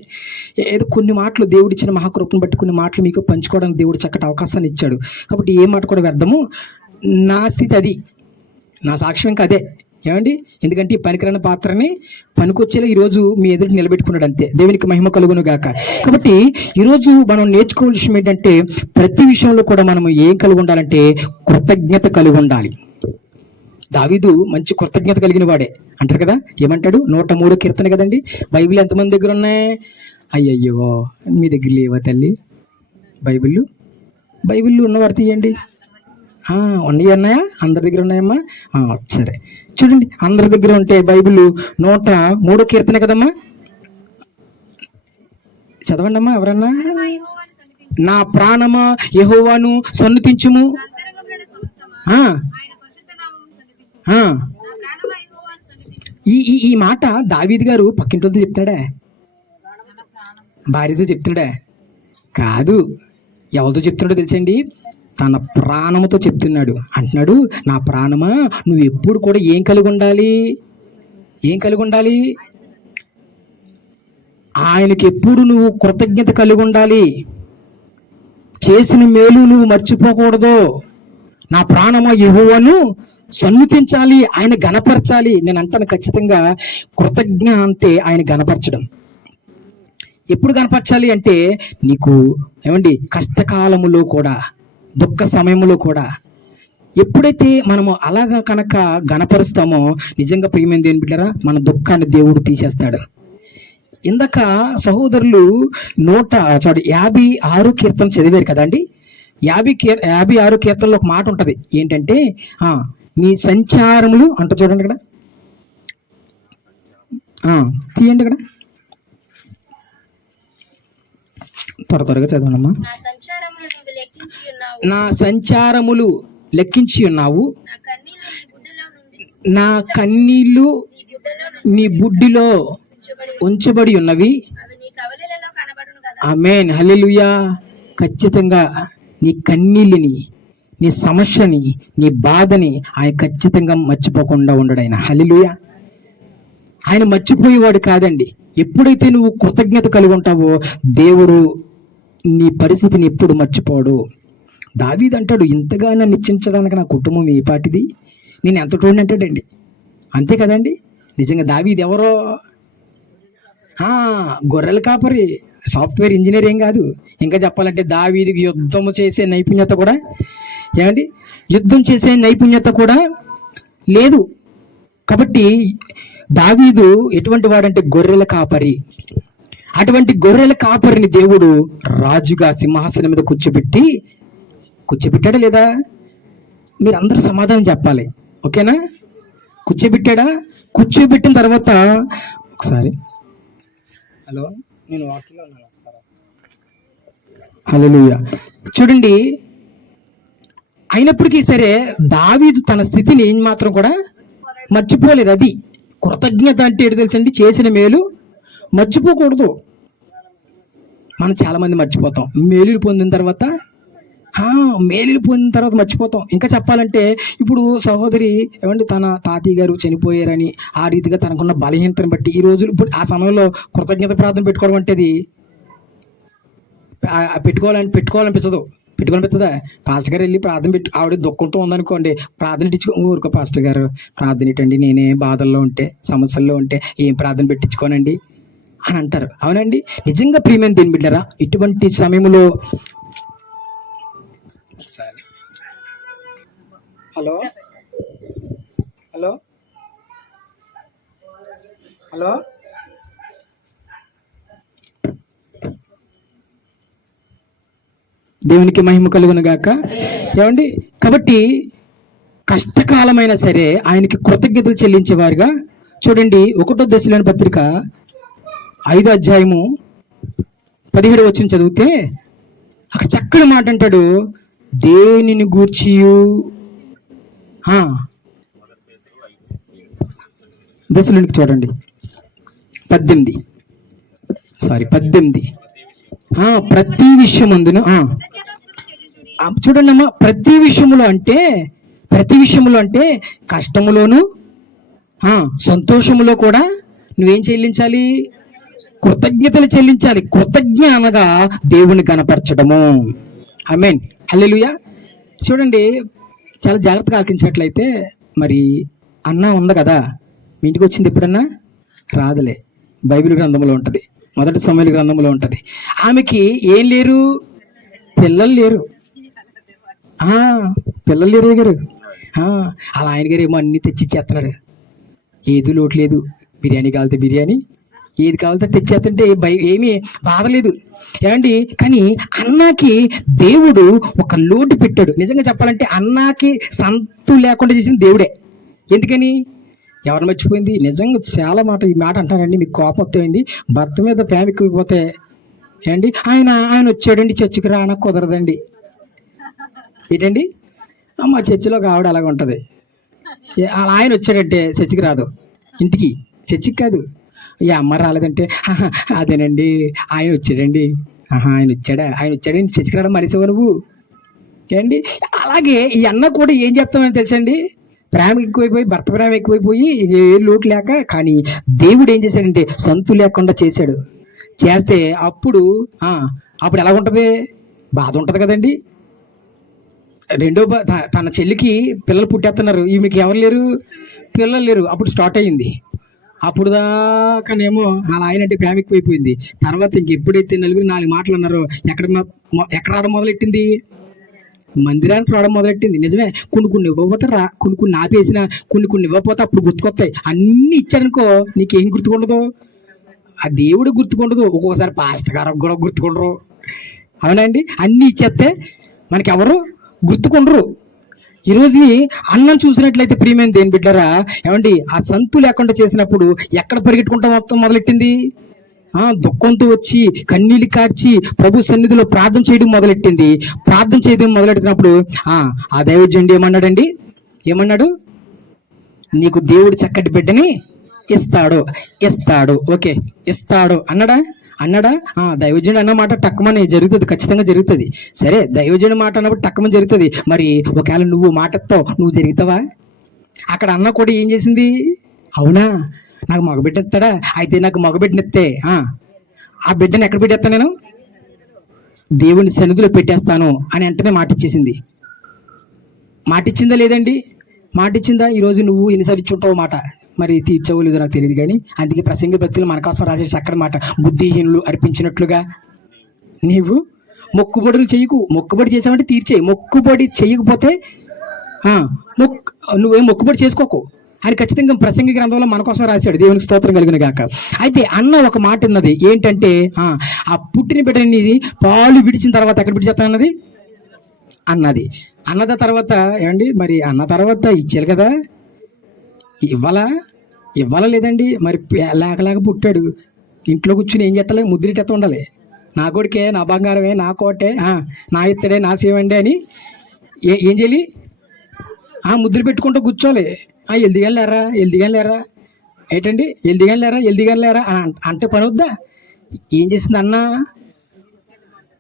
ఏదో కొన్ని మాటలు దేవుడు ఇచ్చిన మహాకృపను బట్టి కొన్ని మాటలు మీకు పంచుకోవడానికి దేవుడు చక్కటి అవకాశాన్ని ఇచ్చాడు. కాబట్టి ఏ మాట కూడా వ్యర్థము. నా స్థితి అది, నా సాక్ష్యం ఇంకా అదే. ఏమండి ఎందుకంటే ఈ పనికిరాని పాత్రని పనికొచ్చేలా ఈరోజు మీ ఎదుటి నిలబెట్టుకున్నాడు, అంతే. దేవునికి మహిమ కలుగును గాక. కాబట్టి ఈరోజు మనం నేర్చుకోవాల్సిన విషయం ఏంటంటే ప్రతి విషయంలో కూడా మనం ఏం కలిగి ఉండాలంటే కృతజ్ఞత కలిగి ఉండాలి. దావీదు మంచి కృతజ్ఞత కలిగిన వాడే అంటారు కదా. ఏమంటాడు? 103 కీర్తన కదండి. బైబిల్ ఎంతమంది దగ్గర ఉన్నాయి? అయ్యయ్యో మీ దగ్గర లేవా తల్లి? బైబిల్ ఉన్నవారు తీయండి. ఉన్నాయా? అందరి దగ్గర ఉన్నాయమ్మా? సరే చూడండి, అందరి దగ్గర ఉంటే బైబిల్ 103 కీర్తన కదమ్మా. చదవండి అమ్మా ఎవరన్నా. నా ప్రాణమా యెహోవాను సన్నుతించుము. ఈ మాట దావీదు గారు పక్కింటితో చెప్తున్నాడా? భార్యతో చెప్తున్నాడా? కాదు. ఎవరితో చెప్తున్నాడో తెలుసండి? తన ప్రాణముతో చెప్తున్నాడు. అంటున్నాడు, నా ప్రాణమా నువ్వు ఎప్పుడు కూడా ఏం కలిగి ఉండాలి? ఆయనకి ఎప్పుడు నువ్వు కృతజ్ఞత కలిగి ఉండాలి. చేసిన మేలు నువ్వు మర్చిపోకూడదు. నా ప్రాణమా యెహోవాను సన్నుతించాలి, ఆయన గణపరచాలి. నేను అంటాను ఖచ్చితంగా కృతజ్ఞ అంటే ఆయన గణపరచడం. ఎప్పుడు గణపరచాలి అంటే నీకు ఏమండి కష్టకాలములో కూడా, దుఃఖ సమయంలో కూడా ఎప్పుడైతే మనము అలాగా కనుక గణపరుస్తామో నిజంగా ప్రియమైన దేవుని బిడ్డరా మన దుఃఖాన్ని దేవుడు తీసేస్తాడు. ఇందాక సహోదరులు 56 కీర్తన చదివారు కదండి. 56 కీర్తనలో ఒక మాట ఉంటది, ఏంటంటే మీ సంచారములు అంట. చూడండి ఇక్కడ, తీయండి ఇక్కడ, త్వరగా చదవనమ్మా. నా సంచారములు లెక్కించి ఉన్నావు, నా కన్నీళ్లు నీ బుడ్డిలో ఉంచబడి ఉన్నవి. ఆమేన్, హల్లెలూయా. ఖచ్చితంగా నీ కన్నీళ్ళని, నీ సమస్యని, నీ బాధని ఆయన ఖచ్చితంగా మర్చిపోకుండా ఉండడు ఆయన. హల్లెలూయా. ఆయన మర్చిపోయేవాడు కాదండి. ఎప్పుడైతే నువ్వు కృతజ్ఞత కలిగి ఉంటావో దేవుడు నీ పరిస్థితిని ఎప్పుడు మర్చిపోడు. దావీదు అంటాడు, ఇంతగా నన్ను నిశ్చించడానికి నా కుటుంబం ఏ పాటిది, నేను ఎంత తోడిని అంటాడండి. అంతే కదండి. నిజంగా దావీదు ఎవరో గొర్రెల కాపరి, సాఫ్ట్వేర్ ఇంజనీర్ ఏం కాదు. ఇంకా చెప్పాలంటే దావీదుకి యుద్ధం చేసే నైపుణ్యత కూడా, ఏమండి, యుద్ధం చేసే నైపుణ్యత కూడా లేదు. కాబట్టి దావీదు ఎటువంటి వాడంటే గొర్రెల కాపరి. అటువంటి గొర్రెల కాపరిని దేవుడు రాజుగా సింహాసనం మీద కూర్చోబెట్టాడా లేదా? మీరు అందరూ సమాధానం చెప్పాలి, ఓకేనా? కూర్చోబెట్టాడా? కూర్చోబెట్టిన తర్వాత ఒకసారి, హలో, నేను వాకింగ్లో ఉన్నాను, ఒకసారి హల్లెలూయా. చూడండి, అయినప్పటికీ సరే దావీదు తన స్థితిని ఏం మాత్రం కూడా మర్చిపోలేదు. అది కృతజ్ఞత అంటే ఏంటి తెలుసండి? చేసిన మేలు మర్చిపోకూడదు. మనం చాలా మంది మర్చిపోతాం. మేలులు పొందిన తర్వాత మర్చిపోతాం. ఇంకా చెప్పాలంటే ఇప్పుడు సహోదరి ఏమంటే తన తాతయ్య గారు చనిపోయారని ఆ రీతిగా తనకున్న బలహీనతను బట్టి ఈ రోజు ఇప్పుడు ఆ సమయంలో కృతజ్ఞత ప్రార్థన పెట్టుకోవడం అంటే అది పెట్టుకోవాలనిపించదు. పెట్టుకోనిపిస్తుందా? పాస్టర్ గారు వెళ్ళి ప్రార్థన పెట్టి, ఆవిడ దుఃఖంతో ఉందనుకోండి, ప్రార్థన ఊరుకో పాస్టర్ గారు, ప్రార్థన ఏంటండి, నేనే బాధల్లో ఉంటే, సమస్యల్లో ఉంటే ఏం ప్రార్థన పెట్టించుకోనండి అని అంటారు. అవునండి, నిజంగా ప్రియమైన దేని బిడ్డరా, ఇటువంటి సమయంలో హలో హలో హలో దేవునికి మహిమ కలుగును గాక. ఏమండి, కాబట్టి కష్టకాలమైనా సరే ఆయనకి కృతజ్ఞతలు చెల్లించేవారుగా. చూడండి, 1 దశలోని పత్రిక 5వ అధ్యాయము 17వ వచనం చదివితే అక్కడ చక్కని మాట అంటాడు, దేనిని గూర్చియు దశలోనికి చూడండి 18 ప్రతి విషయమందును చూడండి అమ్మా, ప్రతి విషయములో అంటే కష్టములోను సంతోషములో కూడా నువ్వేం చెల్లించాలి? కృతజ్ఞతలు చెల్లించాలి. కృతజ్ఞ అనగా దేవుని కనపరచడము. ఆమేన్, హల్లెలూయా. చూడండి, చాలా జాగ్రత్తగా ఆలకించినట్లయితే, మరి అన్న ఉంది కదా, మీ ఇంటికి వచ్చింది ఎప్పుడన్నా? రాదులే, బైబిల్ గ్రంథంలో ఉంటుంది, 1 సమూయేలు గ్రంథంలో ఉంటుంది. ఆమెకి ఏం లేరు? పిల్లలు లేరు. గారు అలా ఆయన గారు ఏమో అన్ని తెచ్చిచ్చేస్తున్నాడు. ఏది లోటు లేదు. బిర్యానీ కావాలితే బిర్యానీ, ఏది కావాలితే తెచ్చేస్తుంటే ఏమీ బాధ లేదు. ఏమండి, కానీ అన్నాకి దేవుడు ఒక లోటు పెట్టాడు. నిజంగా చెప్పాలంటే అన్నాకి సంతు లేకుండా చేసిన దేవుడే. ఎందుకని? ఎవరు మర్చిపోయింది? నిజంగా చాలా ఈ మాట అంటారండి, మీకు కోపం వస్తుంది. భర్త మీద ప్రేమ ఎక్కువైపోతే ఏంటి, ఆయన వచ్చాడండి చర్చికి రానా కుదరదండి. ఏంటండి, మా చర్చిలో ఆవిడ అలాగ ఉంటుంది. ఆయన వచ్చాడంటే చర్చికి రాదు, ఇంటికి, చర్చికి కాదు. ఈ అమ్మ రాలేదంటే అదేనండి ఆయన వచ్చాడండి. ఆయన వచ్చాడండి చర్చికి రావడం మనిషివా నువ్వు? ఏంటి, అలాగే ఈ అన్న కూడా ఏం చేస్తామని తెలుసండి, ప్రేమ ఎక్కువైపోయి, భర్త ప్రేమ ఎక్కువైపోయి, ఏ లోటు లేక. కానీ దేవుడు ఏం చేశాడంటే సంతు లేకుండా చేశాడు. చేస్తే అప్పుడు ఎలా ఉంటుంది? బాధ ఉంటుంది కదండి. తన చెల్లికి పిల్లలు పుట్టేస్తున్నారు, ఈమెకి ఎవరు లేరు? పిల్లలు లేరు. అప్పుడు స్టార్ట్ అయ్యింది. అప్పుడు దాకానేమో అలా ఆయన అంటే ప్రేమ ఎక్కువైపోయింది. తర్వాత ఇంకెప్పుడైతే 4 మాటలు అన్నారో ఎక్కడ రావడం మొదలెట్టింది? మందిరానికి రావడం మొదలెట్టింది. నిజమే, కొన్ని ఇవ్వకపోతే కొన్ని ఆపేసిన, కొన్ని ఇవ్వకపోతే అప్పుడు గుర్తుకొస్తాయి. అన్నీ ఇచ్చారనుకో, నీకేం గుర్తుకుండదు? ఆ దేవుడు గుర్తుకుండదు, ఒక్కొక్కసారి పాస్టర్ గారు కూడా గుర్తుకుండరు. అవునండి, అన్నీ ఇచ్చేస్తే మనకి ఎవరు గుర్తుకుండరు. ఈరోజు అన్నం చూసినట్లయితే ప్రియమైన దేని బిడ్డరా, ఏమండి ఆ సంతు లేకుండా చేసినప్పుడు ఎక్కడ పరిగెట్టుకుంటా మొత్తం మొదలెట్టింది? దుఃఖంతో వచ్చి కన్నీళ్ళు కార్చి ప్రభు సన్నిధిలో ప్రార్థన చేయడం మొదలెట్టింది. ప్రార్థన చేయడం మొదలెట్టినప్పుడు ఆ దైవజనుడు ఏమన్నాడండి? ఏమన్నాడు? నీకు దేవుడు చక్కటి బిడ్డని ఇస్తాడు. ఓకే, ఇస్తాడు అన్నాడా? దైవజనుడు అన్నమాట టక్కమని జరుగుతుంది, ఖచ్చితంగా జరుగుతుంది. సరే, దైవజనుడు మాట అన్నప్పుడు టక్కమని జరుగుతుంది. మరి ఒకవేళ నువ్వు మాట ఎత్తావు, నువ్వు జరుగుతావా? అక్కడ అన్న కూడా ఏం చేసింది? అవునా, నాకు మగబిడ్డ ఎత్తాడా? అయితే నాకు మగబిడ్డని ఎత్తే ఆ బిడ్డని ఎక్కడ పెట్టేస్తాను? నేను దేవుని సన్నిధిలో పెట్టేస్తాను అని వెంటనే మాట ఇచ్చేసింది. మాట ఇచ్చిందా లేదండి? మాట ఇచ్చిందా? ఈరోజు నువ్వు ఎన్నిసార్లు ఇచ్చుంటావు మాట, మరి తీర్చవో లేదో నాకు తెలియదు. కానీ అందుకే ప్రసంగి భక్తులు మన కోసం రాసేసి అక్కడ మాట, బుద్ధిహీనులు అర్పించినట్లుగా నీవు మొక్కుబడులు చేయకు. మొక్కుబడి చేసావంటే తీర్చేయి, మొక్కుబడి చేయకపోతే నువ్వేం మొక్కుబడి చేసుకోకు అని ఖచ్చితంగా ప్రసంగి గ్రంథంలో మన కోసం రాశాడు. దేవునికి స్తోత్రం కలిగిన గాక. అయితే అన్న ఒక మాట ఉన్నది ఏంటంటే, ఆ పుట్టిన బిడ్డని పాలు విడిచిన తర్వాత ఎక్కడ విడిచేస్తానన్నది అన్నద తర్వాత ఏమండి, మరి అన్న తర్వాత ఇచ్చారు కదా, ఇవ్వాలా లేదండి? మరి లేక పుట్టాడు, ఇంట్లో కూర్చుని ఏం చేస్తాలి? ముద్దులిటెత్త ఉండాలి. నా కొడుకే, నా బంగారమే, నా కోటే, నా ఇత్తడే, నా సేవండి అని ఏం చేయాలి? ముద్దులు పెట్టుకుంటూ కూర్చోవాలి. ఎల్దిగాని లేరా ఏంటండి? ఎల్దిగాని లేరా అంటే పని వద్దా? ఏం చేసింది అన్న?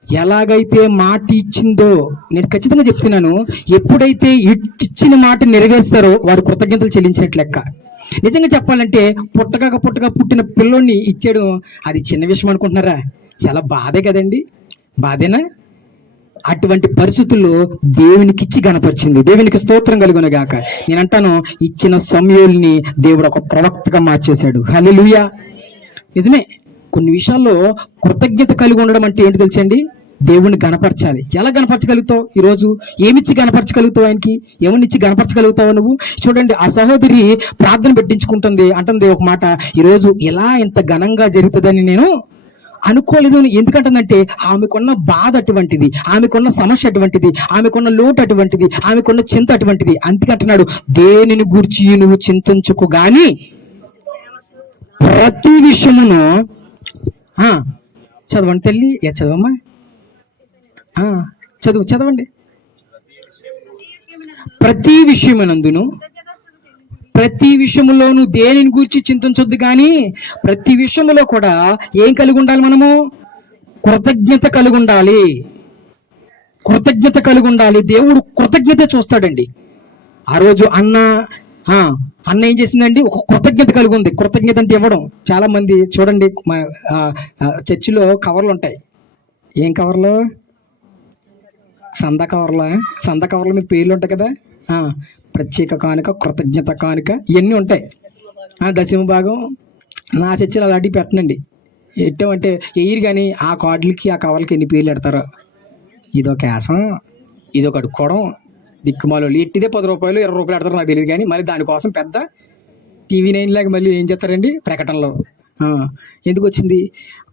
ఎలాగైతే మాట ఇచ్చిందో, నేను ఖచ్చితంగా చెప్తున్నాను, ఎప్పుడైతే ఇచ్చిన మాట నెరవేరుస్తారో వారు కృతజ్ఞతలు చెల్లించినట్లు లెక్క. నిజంగా చెప్పాలంటే పుట్టగా పుట్టిన పిల్లోడిని ఇచ్చాడు, అది చిన్న విషయం అనుకుంటున్నారా? చాలా బాధే కదండి, బాధేనా? అటువంటి పరిస్థితుల్లో దేవునికి ఇచ్చి గణపరిచింది. దేవునికి స్తోత్రం కలుగును గాక. నేను అంటాను, ఇచ్చిన సమూయేలుని దేవుడు ఒక ప్రవక్తగా మార్చేశాడు. హల్లెలూయా. నిజమే, కొన్ని విషయాల్లో కృతజ్ఞత కలిగి ఉండడం అంటే ఏంటి తెలుసండి? దేవుణ్ణి గణపరచాలి. ఎలా గణపరచగలుగుతావు? ఈరోజు ఏమిచ్చి గణపరచగలుగుతావు? ఆయనకి ఏమనిచ్చి గణపరచగలుగుతావు నువ్వు? చూడండి, ఆ సహోదరి ప్రార్థన పెట్టించుకుంటుంది, అంటుంది ఒక మాట, ఈరోజు ఇలా ఇంత ఘనంగా జరుగుతుందని నేను అనుకోలేదు. ఎందుకంటుందంటే ఆమెకున్న బాధ అటువంటిది, ఆమెకున్న సమస్య అటువంటిది, ఆమెకున్న లోటు అటువంటిది, ఆమెకున్న చింత అటువంటిది. అందుకంటున్నాడు, దేనిని గూర్చి నువ్వు చింతించుకు గాని ప్రతి విషయమును చదవండి తల్లి. చదవమ్మా, చదవండి. ప్రతి విషయమునందును, ప్రతి విషయంలోనూ దేనిని గూర్చి చింతించొద్దు కానీ ప్రతి విషయంలో కూడా ఏం కలిగి ఉండాలి? మనము కృతజ్ఞత కలిగి ఉండాలి. కృతజ్ఞత కలిగి ఉండాలి. దేవుడు కృతజ్ఞత చూస్తాడండి. ఆ రోజు అన్న ఏం చేసిందండి? ఒక కృతజ్ఞత కలిగి ఉంది. కృతజ్ఞత అంటే ఇవ్వడం. చాలా మంది చూడండి, చర్చిలో కవర్లు ఉంటాయి. ఏం కవర్లు? సంద కవర్ల మీద పేర్లు ఉంటాయి కదా. ప్రత్యేక కానుక, కృతజ్ఞత కానుక, ఇవన్నీ ఉంటాయి. దశమ భాగం నా చర్చలు అలాంటివి పెట్టనండి. ఎట్టమంటే ఎయ్యరు, కానీ ఆ కార్డులకి ఆ కవర్లకి ఎన్ని పేర్లు పెడతారో. ఇదొక యాసం, ఇదొక అడుక్కోవడం, దిక్కుమాలు ఎట్టిదే 10 రూపాయలు 20 రూపాయలు పెడతారో నాకు తెలియదు. కానీ మళ్ళీ దానికోసం పెద్ద TV 9 లాగా మళ్ళీ ఏం చేస్తారండి ప్రకటనలో. ఎందుకు వచ్చింది?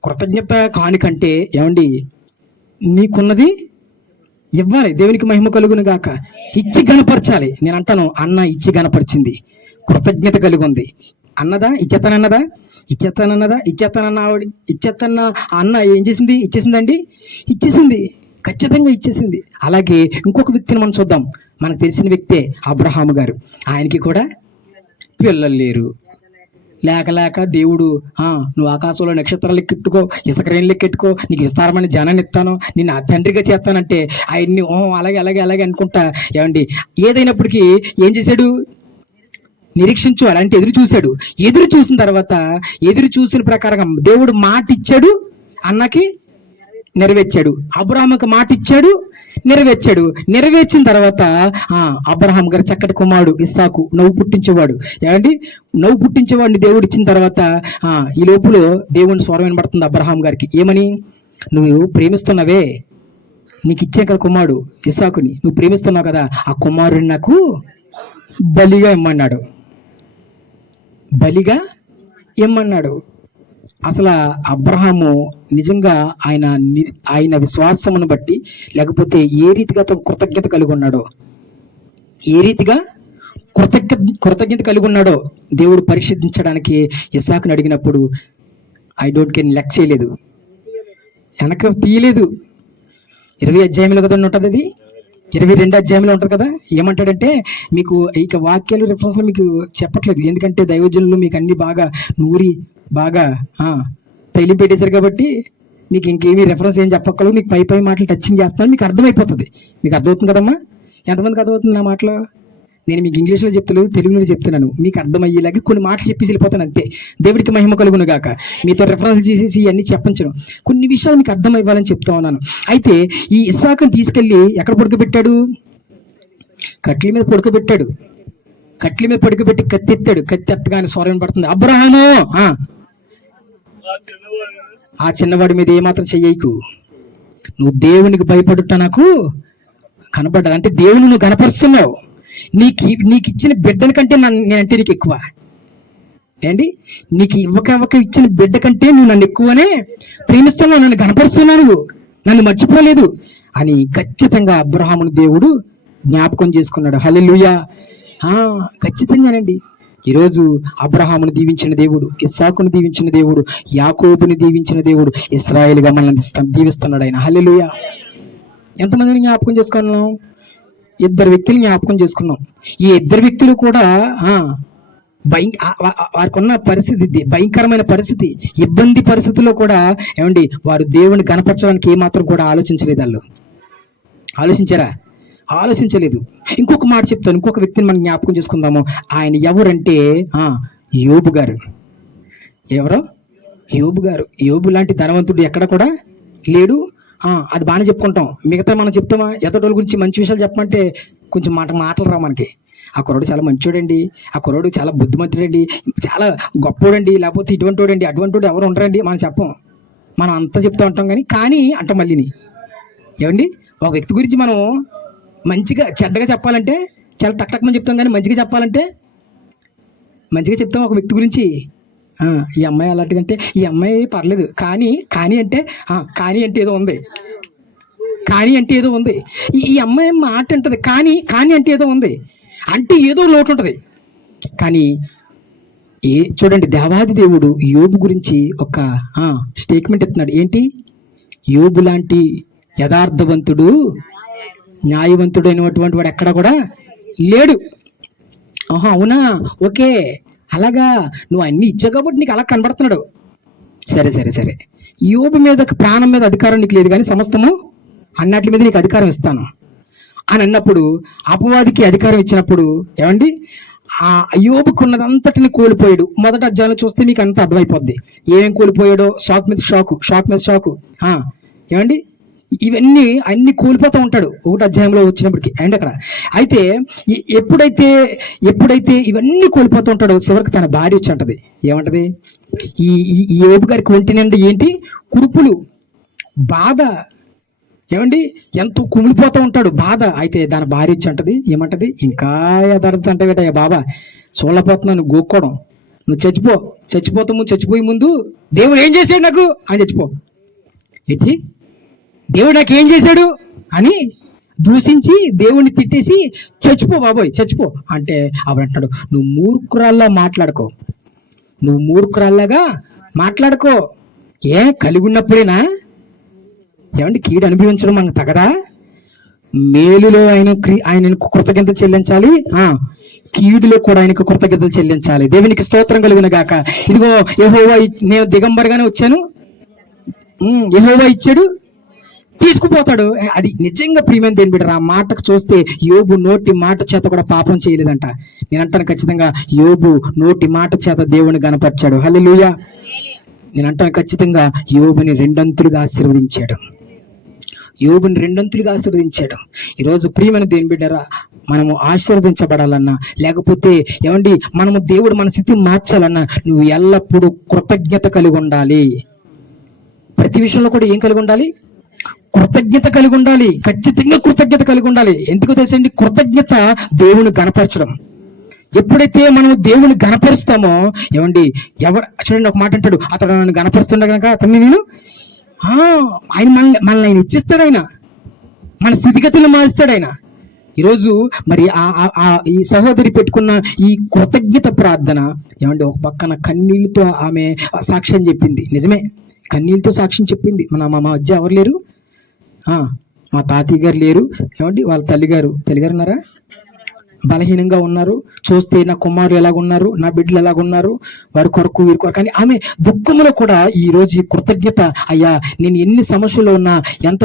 కృతజ్ఞత కానుకంటే ఏమండి, నీకున్నది ఇవ్వాలి. దేవునికి మహిమ కలుగును గాక. ఇచ్చి గణపరచాలి. నేను అంటాను, అన్న ఇచ్చి గణపరిచింది, కృతజ్ఞత కలిగి ఉంది. అన్నదా? ఇచ్చేస్తానన్న ఆవిడ, ఇచ్చేస్తాన్న అన్న ఏం చేసింది? ఇచ్చేసింది, ఖచ్చితంగా ఇచ్చేసింది. అలాగే ఇంకొక వ్యక్తిని మనం చూద్దాం. మనకు తెలిసిన వ్యక్తే అబ్రహాము గారు. ఆయనకి కూడా పిల్లలు లేరు. లేక దేవుడు నువ్వు ఆకాశంలో నక్షత్రాలు ఎక్కెట్టుకో, ఇసుక రేణులు ఎక్కెట్టుకో, నీకు విస్తారమైన జనాన్ని ఇస్తాను, నిన్ను తండ్రిగా చేస్తానంటే ఆయన్ని అలాగే అనుకుంటా ఏమండి ఏదైనప్పటికీ ఏం చేశాడు? నిరీక్షించు అలాంటి ఎదురు చూశాడు. ఎదురు చూసిన తర్వాత ఎదురు చూసిన ప్రకారంగా దేవుడు మాట ఇచ్చాడు, అన్నకి నెరవేర్చాడు. అబ్రహాముకి మాట ఇచ్చాడు, నెరవేర్చిన తర్వాత అబ్రహాం గారు చక్కటి కుమారుడు ఇస్సాకు నవ్వు పుట్టించేవాడు. ఏమండి, నవ్వు పుట్టించేవాడిని దేవుడు ఇచ్చిన తర్వాత ఈ లోపల దేవుని స్వరం వినబడుతుంది అబ్రహాం గారికి. ఏమని? నువ్వు ప్రేమిస్తున్నావే, నీకు ఇచ్చే కదా కుమారుడు ఇస్సాకుని, నువ్వు ప్రేమిస్తున్నావు కదా, ఆ కుమారుడిని నాకు బలిగా ఇమ్మన్నాడు. అసలు అబ్రహాము నిజంగా ఆయన విశ్వాసమును బట్టి, లేకపోతే ఏ రీతిగా అతను కృతజ్ఞత కలిగి ఉన్నాడో, ఏ రీతిగా కృతజ్ఞత కలిగి ఉన్నాడో దేవుడు పరిశీలించడానికి ఇస్సాకుని అడిగినప్పుడు ఐ డోంట్ కెన్ లెక్క చేయలేదు, వెనక తీయలేదు. 20 అధ్యాయంలో కదా ఉంటుంది, అది 22 అధ్యాయంలో ఉంటుంది కదా. ఏమంటాడంటే, మీకు ఇక వాక్యాలు రిఫరెన్స్లు మీకు చెప్పట్లేదు, ఎందుకంటే దైవజనులు మీకు అన్ని బాగా నూరి బాగా తైలి పెట్టేశారు కాబట్టి మీకు ఇంకేమీ రెఫరెన్స్ ఏం చెప్పక్కర్లేదు. మీకు పై మాటలు టచింగ్ చేస్తాను, మీకు అర్థమైపోతుంది. మీకు అర్థమవుతుంది కదమ్మా? ఎంతమందికి అర్థమవుతుంది నా మాటలు? నేను మీకు ఇంగ్లీష్లో చెప్తలేదు, తెలుగులో చెప్తున్నాను. మీకు అర్థమయ్యేలాగా కొన్ని మాటలు చెప్పేసి వెళ్ళిపోతాను అంతే. దేవుడికి మహిమ కలుగును గాక. మీతో రెఫరెన్స్ చేసేసి ఇవన్నీ చెప్పంచను, కొన్ని విషయాలు మీకు అర్థమైవ్వాలని చెప్తా ఉన్నాను. అయితే ఈ ఇస్సాకుని తీసుకెళ్ళి ఎక్కడ పడుకోబెట్టాడు? కట్ల మీద పడుకోబెట్టాడు. కట్ల మీద పడుకోబెట్టి కత్తి ఎత్తాడు. కత్తి ఎత్తగానే స్వరం పడుతుంది, అబ్రహాము ఆ చిన్నవాడి మీద ఏమాత్రం చెయ్యకు, నువ్వు దేవునికి భయపడుట నాకు కనపడ్డా. అంటే దేవుని నువ్వు కనపరుస్తున్నావు. నీకు ఇచ్చిన బిడ్డల కంటే నేనంటే నీకు ఎక్కువ ఏంటి? నీకు ఇవ్వక ఇచ్చిన బిడ్డ కంటే నువ్వు నన్ను ఎక్కువనే ప్రేమిస్తున్నావు, నన్ను కనపరుస్తున్నావు, నన్ను మర్చిపోలేదు అని ఖచ్చితంగా అబ్రహాముని దేవుడు జ్ఞాపకం చేసుకున్నాడు. హల్లెలూయా. ఖచ్చితంగానండి. ఈరోజు అబ్రహామును దీవించిన దేవుడు, ఇస్సాకును దీవించిన దేవుడు, యాకోబుని దీవించిన దేవుడు, ఇశ్రాయేలుగా మనల్ని దీవిస్తున్నాడు ఆయన. హల్లెలూయా. ఎంతమందిని జ్ఞాపకం చేసుకున్నాం? 2 వ్యక్తులు జ్ఞాపకం చేసుకున్నాం. ఈ 2 వ్యక్తులు కూడా వారికి ఉన్న పరిస్థితి భయంకరమైన పరిస్థితి, ఇబ్బంది పరిస్థితుల్లో కూడా ఏమండి వారు దేవుని కనపరచడానికి ఏమాత్రం కూడా ఆలోచించలేదు. వాళ్ళు ఆలోచించారా? ఆలోచించలేదు. ఇంకొక మాట చెప్తాను, ఇంకొక వ్యక్తిని మనం జ్ఞాపకం చేసుకుందాము. ఆయన ఎవరంటే యోబు గారు. ఎవరో యోబు గారు. యోబు లాంటి ధనవంతుడు ఎక్కడ కూడా లేడు. అది బాగానే చెప్పుకుంటాం. మిగతా మనం చెప్తామా? ఎతటోళ్ళ గురించి మంచి విషయాలు చెప్పమంటే కొంచెం మాటలు రా మనకి. ఆ కుర్రోడు చాలా మంచోడండి, ఆ కుర్రోడు చాలా బుద్ధిమంతుడండి, చాలా గొప్పోడండి, లేకపోతే ఇటువంటి వాడండి, అటువంటి వాడు ఎవరు ఉండరండి మనం చెప్పం. మనం అంతా చెప్తూ ఉంటాం కానీ అంటాం మళ్ళీని. ఏమండి, ఒక వ్యక్తి గురించి మనం మంచిగా చెడ్డగా చెప్పాలంటే చాలా టక్మని చెప్తాం, కానీ మంచిగా చెప్పాలంటే మంచిగా చెప్తాం ఒక వ్యక్తి గురించి. ఈ అమ్మాయి అలాంటిదంటే ఈ అమ్మాయి పర్లేదు, కానీ అంటే ఏదో ఉంది, కానీ అంటే ఏదో ఉంది. ఈ అమ్మాయి మాట ఉంటుంది, కానీ అంటే ఏదో ఉంది, అంటే ఏదో లోటు ఉంటుంది. కానీ చూడండి, దేవాది దేవుడు యోబు గురించి ఒక స్టేట్మెంట్ ఇస్తున్నాడు. ఏంటి? యోబు లాంటి యథార్థవంతుడు, న్యాయవంతుడు అయినటువంటి వాడు ఎక్కడ కూడా లేడు. అవునా, ఓకే, అలాగా నువ్వు అన్ని ఇచ్చావు కాబట్టి నీకు అలా కనబడుతున్నాడు. సరే యోబు మీద, ప్రాణం మీద అధికారం నీకు లేదు, కానీ సమస్తము అన్నట్ల మీద నీకు అధికారం ఇస్తాను అని అన్నప్పుడు, అపవాదికి అధికారం ఇచ్చినప్పుడు ఏమండి, ఆ యోబుకున్నదంతటిని కోల్పోయాడు. మొదటి అధ్యాయంలో చూస్తే మీకు అంత అర్థమైపోద్ది ఏం కోల్పోయాడో. షాక్ మీద షాకు. ఏమండి, ఇవన్నీ అన్ని కోల్పోతూ ఉంటాడు 1వ అధ్యాయంలో వచ్చినప్పటికీ. అండ్ అక్కడ అయితే ఎప్పుడైతే ఇవన్నీ కోల్పోతూ ఉంటాడో, చివరికి తన భార్య వచ్చి అంటది. ఏమంటది? ఈ యోబు గారికి ఒంటి నిండా ఏంటి? కురుపులు, బాధ. ఏమండి, ఎంతో కుమిలిపోతూ ఉంటాడు, బాధ. అయితే దాని భార్య వచ్చి అంటది. ఏమంటది? ఇంకా యథార్థత అంటే వేటయ్యా బాబా, చూడలేకపోతున్నాను, గోక్కోవడం, నువ్వు చచ్చిపోయే ముందు దేవుడు ఏం చేశాడు నాకు అని చచ్చిపో. ఏంటి? దేవుడు నాకు ఏం చేశాడు అని దూషించి దేవుణ్ణి తిట్టేసి చచ్చిపో బాబోయ్, చచ్చిపో అంటే అప్పుడు అంటాడు, నువ్వు మూర్ఖురాల్లాగా మాట్లాడుకో. కలిగి ఉన్నప్పుడేనా? ఏమంటే కీడు అనుభవించడం మనకు తగదా? మేలులో ఆయనకు కృతజ్ఞతలు చెల్లించాలి, కీడులో కూడా ఆయనకు కృతజ్ఞతలు చెల్లించాలి. దేవునికి స్తోత్రం కలుగును గాక. ఇదిగో యెహోవా, నేను దిగంబరగానే వచ్చాను, యెహోవా ఇచ్చాడు, తీసుకుపోతాడు. అది నిజంగా ప్రియమైన దేవుని బిడ్డ. ఆ మాటకు చూస్తే యోబు నోటి మాట చేత కూడా పాపం చేయలేదంట. నేను అంటాను ఖచ్చితంగా, యోబు నోటి మాట చేత దేవుని గనపరిచాడు. హల్లెలూయా. నేను అంటాను ఖచ్చితంగా, యోబుని 2 అంతులుగా ఆశీర్వదించాడు. ఈరోజు ప్రియమైన దేవుని బిడ్డరా, మనము ఆశీర్వదించబడాలన్నా, లేకపోతే ఏమండి మనము దేవుడు మన స్థితిని మార్చాలన్నా, నువ్వు ఎల్లప్పుడూ కృతజ్ఞత కలిగి ఉండాలి. ప్రతి విషయంలో కూడా ఏం కలిగి ఉండాలి? కృతజ్ఞత కలిగి ఉండాలి. ఖచ్చితంగా కృతజ్ఞత కలిగి ఉండాలి. ఎందుకు తెలుసండి? కృతజ్ఞత దేవుని గణపరచడం. ఎప్పుడైతే మనం దేవుని గణపరుస్తామో, ఏమండి, ఎవరు చూడండి, ఒక మాట అంటాడు, అతడు నన్ను గణపరుస్తుండ కనుక అతన్ని నేను ఆయన మనల్ని ఆయన ఇచ్చిస్తాడు, ఆయన మన స్థితిగతులను మారుస్తాడు ఆయన. ఈరోజు మరి ఈ సహోదరి పెట్టుకున్న ఈ కృతజ్ఞత ప్రార్థన, ఏమంటే ఒక పక్కన కన్నీళ్ళతో ఆమె సాక్ష్యం చెప్పింది. నిజమే, కన్నీళ్ళతో సాక్ష్యం చెప్పింది. మా మధ్య ఎవరు లేరు, మా తాతయ్య గారు లేరు, ఏమండి వాళ్ళ తల్లిగారు ఉన్నారా, బలహీనంగా ఉన్నారు, చూస్తే నా కుమారులు ఎలాగున్నారు, నా బిడ్డలు ఎలాగున్నారు, వారి కొరకు వీరి కొరకు. కానీ ఆమె దుఃఖంలో కూడా ఈ రోజు కృతజ్ఞత, అయ్యా నేను ఎన్ని సమస్యలు ఉన్నా, ఎంత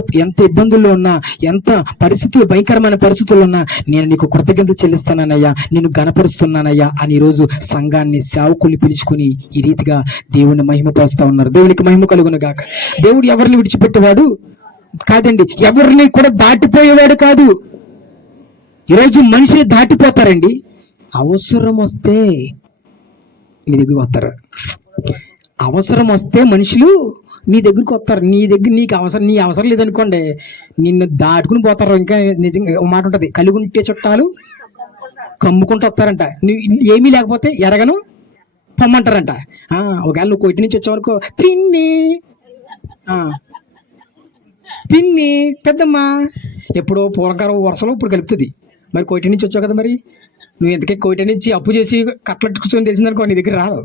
ఇబ్బందుల్లో ఉన్నా, ఎంత పరిస్థితులు భయంకరమైన పరిస్థితులు ఉన్నా, నేను నీకు కృతజ్ఞతలు చెల్లిస్తానయ్యా, నేను గణపరుస్తున్నానయ్యా అని ఈరోజు సంఘాన్ని, సేవకుల్ని పిలుచుకుని ఈ రీతిగా దేవుని మహిమపరుస్తా ఉన్నారు. దేవునికి మహిమ కలుగును గాక. దేవుడు ఎవరిని విడిచిపెట్టేవాడు కాదండి, ఎవరిని కూడా దాటిపోయేవాడు కాదు. ఈరోజు మనుషులు దాటిపోతారండి, అవసరం వస్తే నీ దగ్గరకు వస్తారు. అవసరం వస్తే మనుషులు నీ దగ్గరకు వస్తారు. నీ అవసరం లేదనుకోండి, నిన్ను దాటుకుని పోతారు. ఇంకా నిజంగా ఒక మాట ఉంటుంది, కలుగుంటే చుట్టాలు కమ్ముకుంటూ వస్తారంట. నువ్వు ఏమీ లేకపోతే ఎరగను పొమ్మంటారంట. ఒకవేళ నువ్వు కొట్టి నుంచి వచ్చావనుకో, పిన్ని పెద్దమ్మ ఎప్పుడో పూర్వకాలం వరుసలో ఇప్పుడు కలుపుతుంది. మరి కోటి నుంచి వచ్చావు కదా, మరి నువ్వు ఎంతకే కోటి నుంచి అప్పు చేసి కట్టలెట్టుకుని తెలిసిందనుకో, నీ దగ్గర రాదు.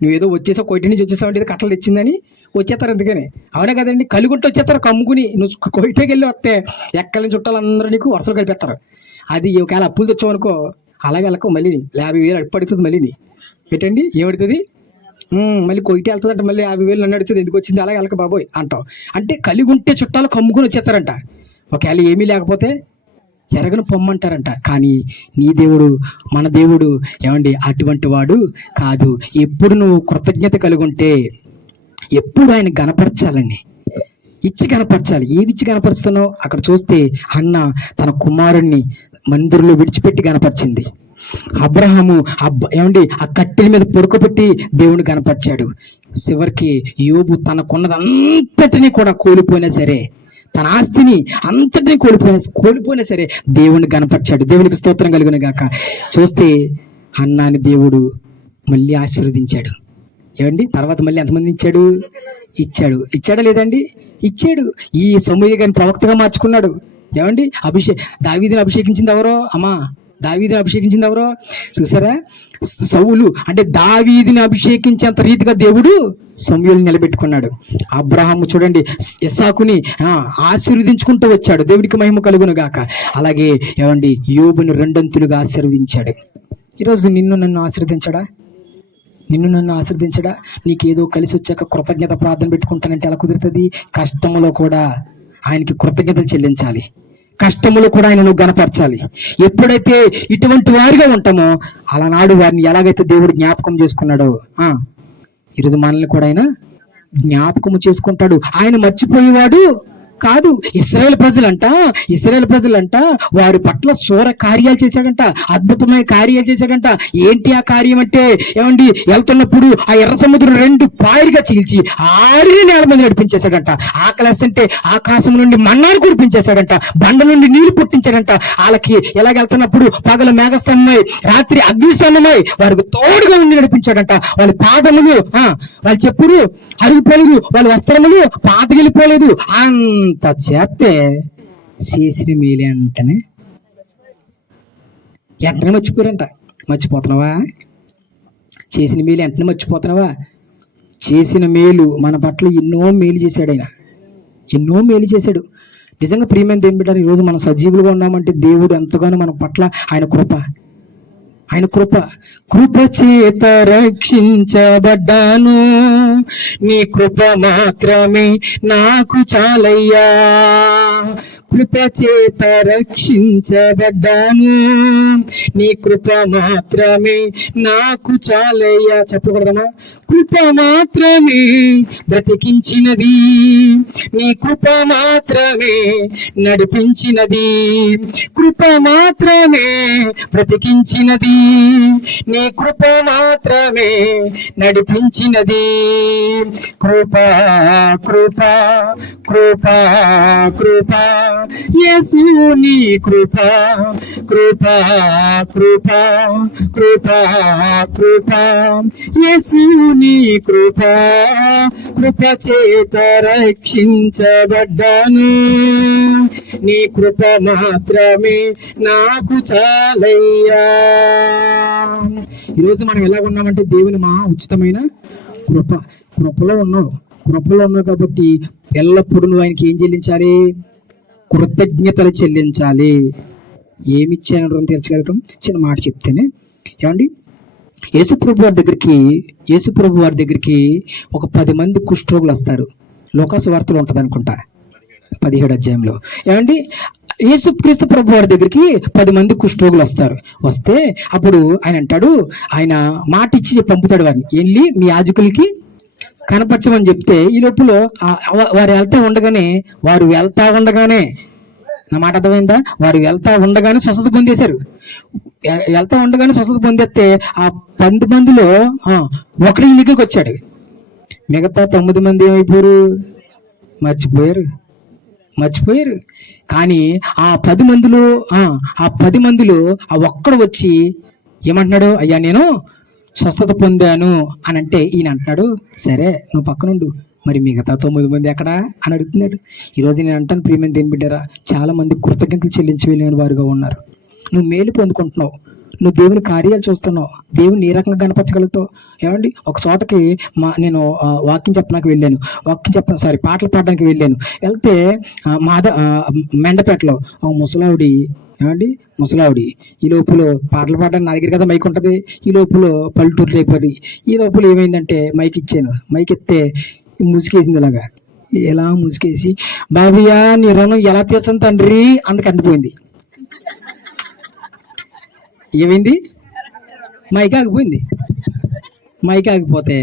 నువ్వేదో వచ్చేసావు, కోటి నుంచి వచ్చేసావు అంటే కట్టలు తెచ్చిందని వచ్చేస్తారు. ఎందుకని అవునా కదండి, కలుగుంటూ వచ్చేస్తారు కమ్ముకుని. నువ్వు కోయిటకి వెళ్ళి వస్తే ఎక్కడి నుంచి చుట్టాలందరూ నీకు వరుసలు కలిపేస్తారు. అది ఒకవేళ అప్పులు తెచ్చావు అనుకో, అలాగే వెళ్ళకు, మళ్ళీ 50,000 అప్పు పడుతుంది. మళ్ళీ ఏంటండి ఏమడుతుంది, మళ్ళీ కొయిటే వెళ్తుందంట, మళ్ళీ 50,000 నన్ను అడుగుతుంది, ఎందుకు వచ్చింది, అలాగే వెళ్ళక బాబోయ్ అంటావు. అంటే కలిగి ఉంటే చుట్టాలు కమ్ముకుని వచ్చేస్తారంట. ఒకవేళ ఏమీ లేకపోతే జరగను పొమ్మంటారంట. కానీ నీ దేవుడు, మన దేవుడు ఏమండి అటువంటి వాడు కాదు. ఎప్పుడు నువ్వు కృతజ్ఞత కలిగి ఉంటే, ఎప్పుడు ఆయన గణపరచాలని ఇచ్చి గణపరచాలి. ఏమిచ్చి గణపరుస్తున్నావు? అక్కడ చూస్తే హన్న తన కుమారుణ్ణి మందిరంలో విడిచిపెట్టి గణపరిచింది. అబ్రహాము ఏమండి ఆ కట్టెల మీద పడుకోబెట్టి దేవుని గణపరిచాడు. చివరికి యోబు తనకున్నదంతటినీ కూడా కోల్పోయినా సరే, తన ఆస్తిని అంతటినీ కోల్పోయినా సరే దేవుని గణపరిచాడు. దేవునికి స్తోత్రం కలుగును గాక. చూస్తే హన్నాని దేవుడు మళ్ళీ ఆశీర్వదించాడు. ఏమండి తర్వాత మళ్ళీ ఎంతమంది ఇచ్చాడా లేదండి? ఇచ్చాడు. ఈ సమూయేలు గారిని ప్రవక్తగా మార్చుకున్నాడు. ఏమండి దావీదుని అభిషేకించింది ఎవరో? దావీదుని అభిషేకించింది ఎవరో చూసారా? సౌలు. అంటే దావీదుని అభిషేకించేంత రీతిగా దేవుడు సమూయేలుని నిలబెట్టుకున్నాడు. అబ్రహాము చూడండి ఇస్సాకుని ఆశీర్వదించుకుంటూ వచ్చాడు. దేవుడికి మహిమ కలుగును గాక. అలాగే ఏమండి యోబుని 2 అంతులుగా ఆశీర్వదించాడు. ఈరోజు నిన్ను నన్ను ఆశీర్వదించడా? నీకేదో కలిసి వచ్చాక కృతజ్ఞత ప్రార్థన పెట్టుకుంటానంటే ఎలా కుదురుతుంది? కష్టములో కూడా ఆయనకి కృతజ్ఞతలు చెల్లించాలి. కష్టములు కూడా ఆయన నువ్వు గణపరచాలి. ఎప్పుడైతే ఇటువంటి వారిగా ఉంటామో, అలనాడు వారిని ఎలాగైతే దేవుడు జ్ఞాపకం చేసుకున్నాడో, ఈరోజు మనల్ని కూడా ఆయన జ్ఞాపకము చేసుకుంటాడు. ఆయన మర్చిపోయేవాడు కాదు. ఇశ్రాయేల్ ప్రజలంట వారి పట్ల శూర కార్యాలు చేశాడంట, అద్భుతమైన కార్యాలు చేశాడంట. ఏంటి ఆ కార్యం అంటే, ఏమండి వెళ్తున్నప్పుడు ఆ ఎర్ర సముద్రం 2 పాయలుగా చీల్చి 6 నేల మంది నడిపించేశాడంట. ఆకలేస్తుంటే ఆకాశం నుండి మన్నాను కురిపించేశాడంట, బండ నుండి నీళ్లు పుట్టించాడంట. వాళ్ళకి ఎలాగెళ్తున్నప్పుడు పగలు మేఘస్తంభమై రాత్రి అగ్నిస్తంభమై వారికి తోడుగా ఉండి నడిపించాడంట. వాళ్ళ పాదములు వాళ్ళ చెప్పులు అరిగిపోలేదు, వాళ్ళ వస్త్రములు పాతగిలిపోలేదు. అంత చేస్తే చేసిన మేలే అంటనే వెంటనే మర్చిపోతున్నావా? చేసిన మేలు వెంటనే మర్చిపోతున్నావా? చేసిన మేలు మన పట్ల ఎన్నో మేలు చేశాడు. ఆయన ఎన్నో మేలు చేశాడు. నిజంగా ప్రియమైన దేవుని బిడ్డలారా, ఈరోజు మనం సజీవులుగా ఉన్నామంటే దేవుడు ఎంతగానో మన పట్ల ఆయన కృప చేత రక్షించబడ్డాను, నీ కృప మాత్రమే నాకు చాలయ్యా. కృప చేత రక్షించబడ్డాను, నీ కృప మాత్రమే నాకు చాలయ్యా. చెప్పకూడదమ్మా? కృప మాత్రమే బ్రతికించినది, నీ కృప మాత్రమే నడిపించినది. కృప మాత్రమే బ్రతికించినది, నీ కృప మాత్రమే నడిపించినది. కృప కృప కృప కృప యేసుని కృప కృప కృప కృప కృప యేసుని కృప కృప చేత రక్షించబడ్డాను నీ కృప మాత్రమే నాకు చాలయ్యా. ఈరోజు మనం ఎలా ఉన్నామంటే దేవుని మా ఉచితమైన కృపలో ఉన్నావు కాబట్టి ఎల్లప్పుడూ నువ్వు ఆయనకి ఏం చెల్లించాలి? కృతజ్ఞతలు చెల్లించాలి. ఏమిచ్చాను రుణం తీర్చగలుగుతాం? చిన్న మాట చెప్తేనే ఏమండి, యేసుప్రభు వారి దగ్గరికి ఒక 10 మంది కుష్ఠరోగులు వస్తారు. లోకాసు వార్తలు ఉంటుంది అనుకుంటా 17వ అధ్యాయంలో. ఏమండి, యేసుక్రీస్తు ప్రభు వారి దగ్గరికి 10 మంది కుష్ఠరోగులు వస్తే అప్పుడు ఆయన అంటాడు, ఆయన మాట ఇచ్చి పంపుతాడు వారిని, వెళ్ళి మీ యాజకులకి కనపరచమని చెప్తే ఈ లోపల వారు వెళ్తా ఉండగానే నా మాట అర్థమైందా? వారు వెళ్తా ఉండగానే స్వస్థత పొందేశారు. స్వస్థత పొందేస్తే ఆ 10 మందిలో ఒకటి దగ్గరికి వచ్చాడు. మిగతా 9 మంది ఏమైపోయారు? మర్చిపోయారు. కానీ ఆ 10 మందిలో ఆ ఒక్కడు వచ్చి ఏమంటున్నాడు? అయ్యా నేను స్వస్థత పొందాను అని అంటే ఈయన అంటున్నాడు, సరే నువ్వు పక్కనుండు, మరి మిగతా 9 మంది ఎక్కడా అని అడుగుతున్నాడు. ఈరోజు నేను అంటాను, ప్రియమైన దేని బిడ్డారా, చాలా మంది కృతజ్ఞతలు చెల్లించి వెళ్ళిన వారుగా ఉన్నారు. నువ్వు మేలు పొందుకుంటున్నావు, నువ్వు దేవుని కార్యాలు చూస్తున్నావు, దేవుని ఏ రకంగా కనపరచగలుగుతావు? ఏమండి, ఒక చోటకి నేను పాటలు పాడడానికి వెళ్ళాను. వెళ్తే మెండపేటలో ముసలావిడి ఈ లోపల పాటలు పాడడానికి నా దగ్గర కదా మైక్ ఉంటుంది. ఈ లోపల పల్లెటూరు అయిపోయి ఈ లోపల ఏమైందంటే మైక్ ఇస్తే ముసుకేసింది. ఎలా ముసుకేసి, బాబియా నీ రుణం ఎలా తీర్చను తండ్రి అందుకు అండిపోయింది. ఏమైంది? మైక్ ఆగిపోతే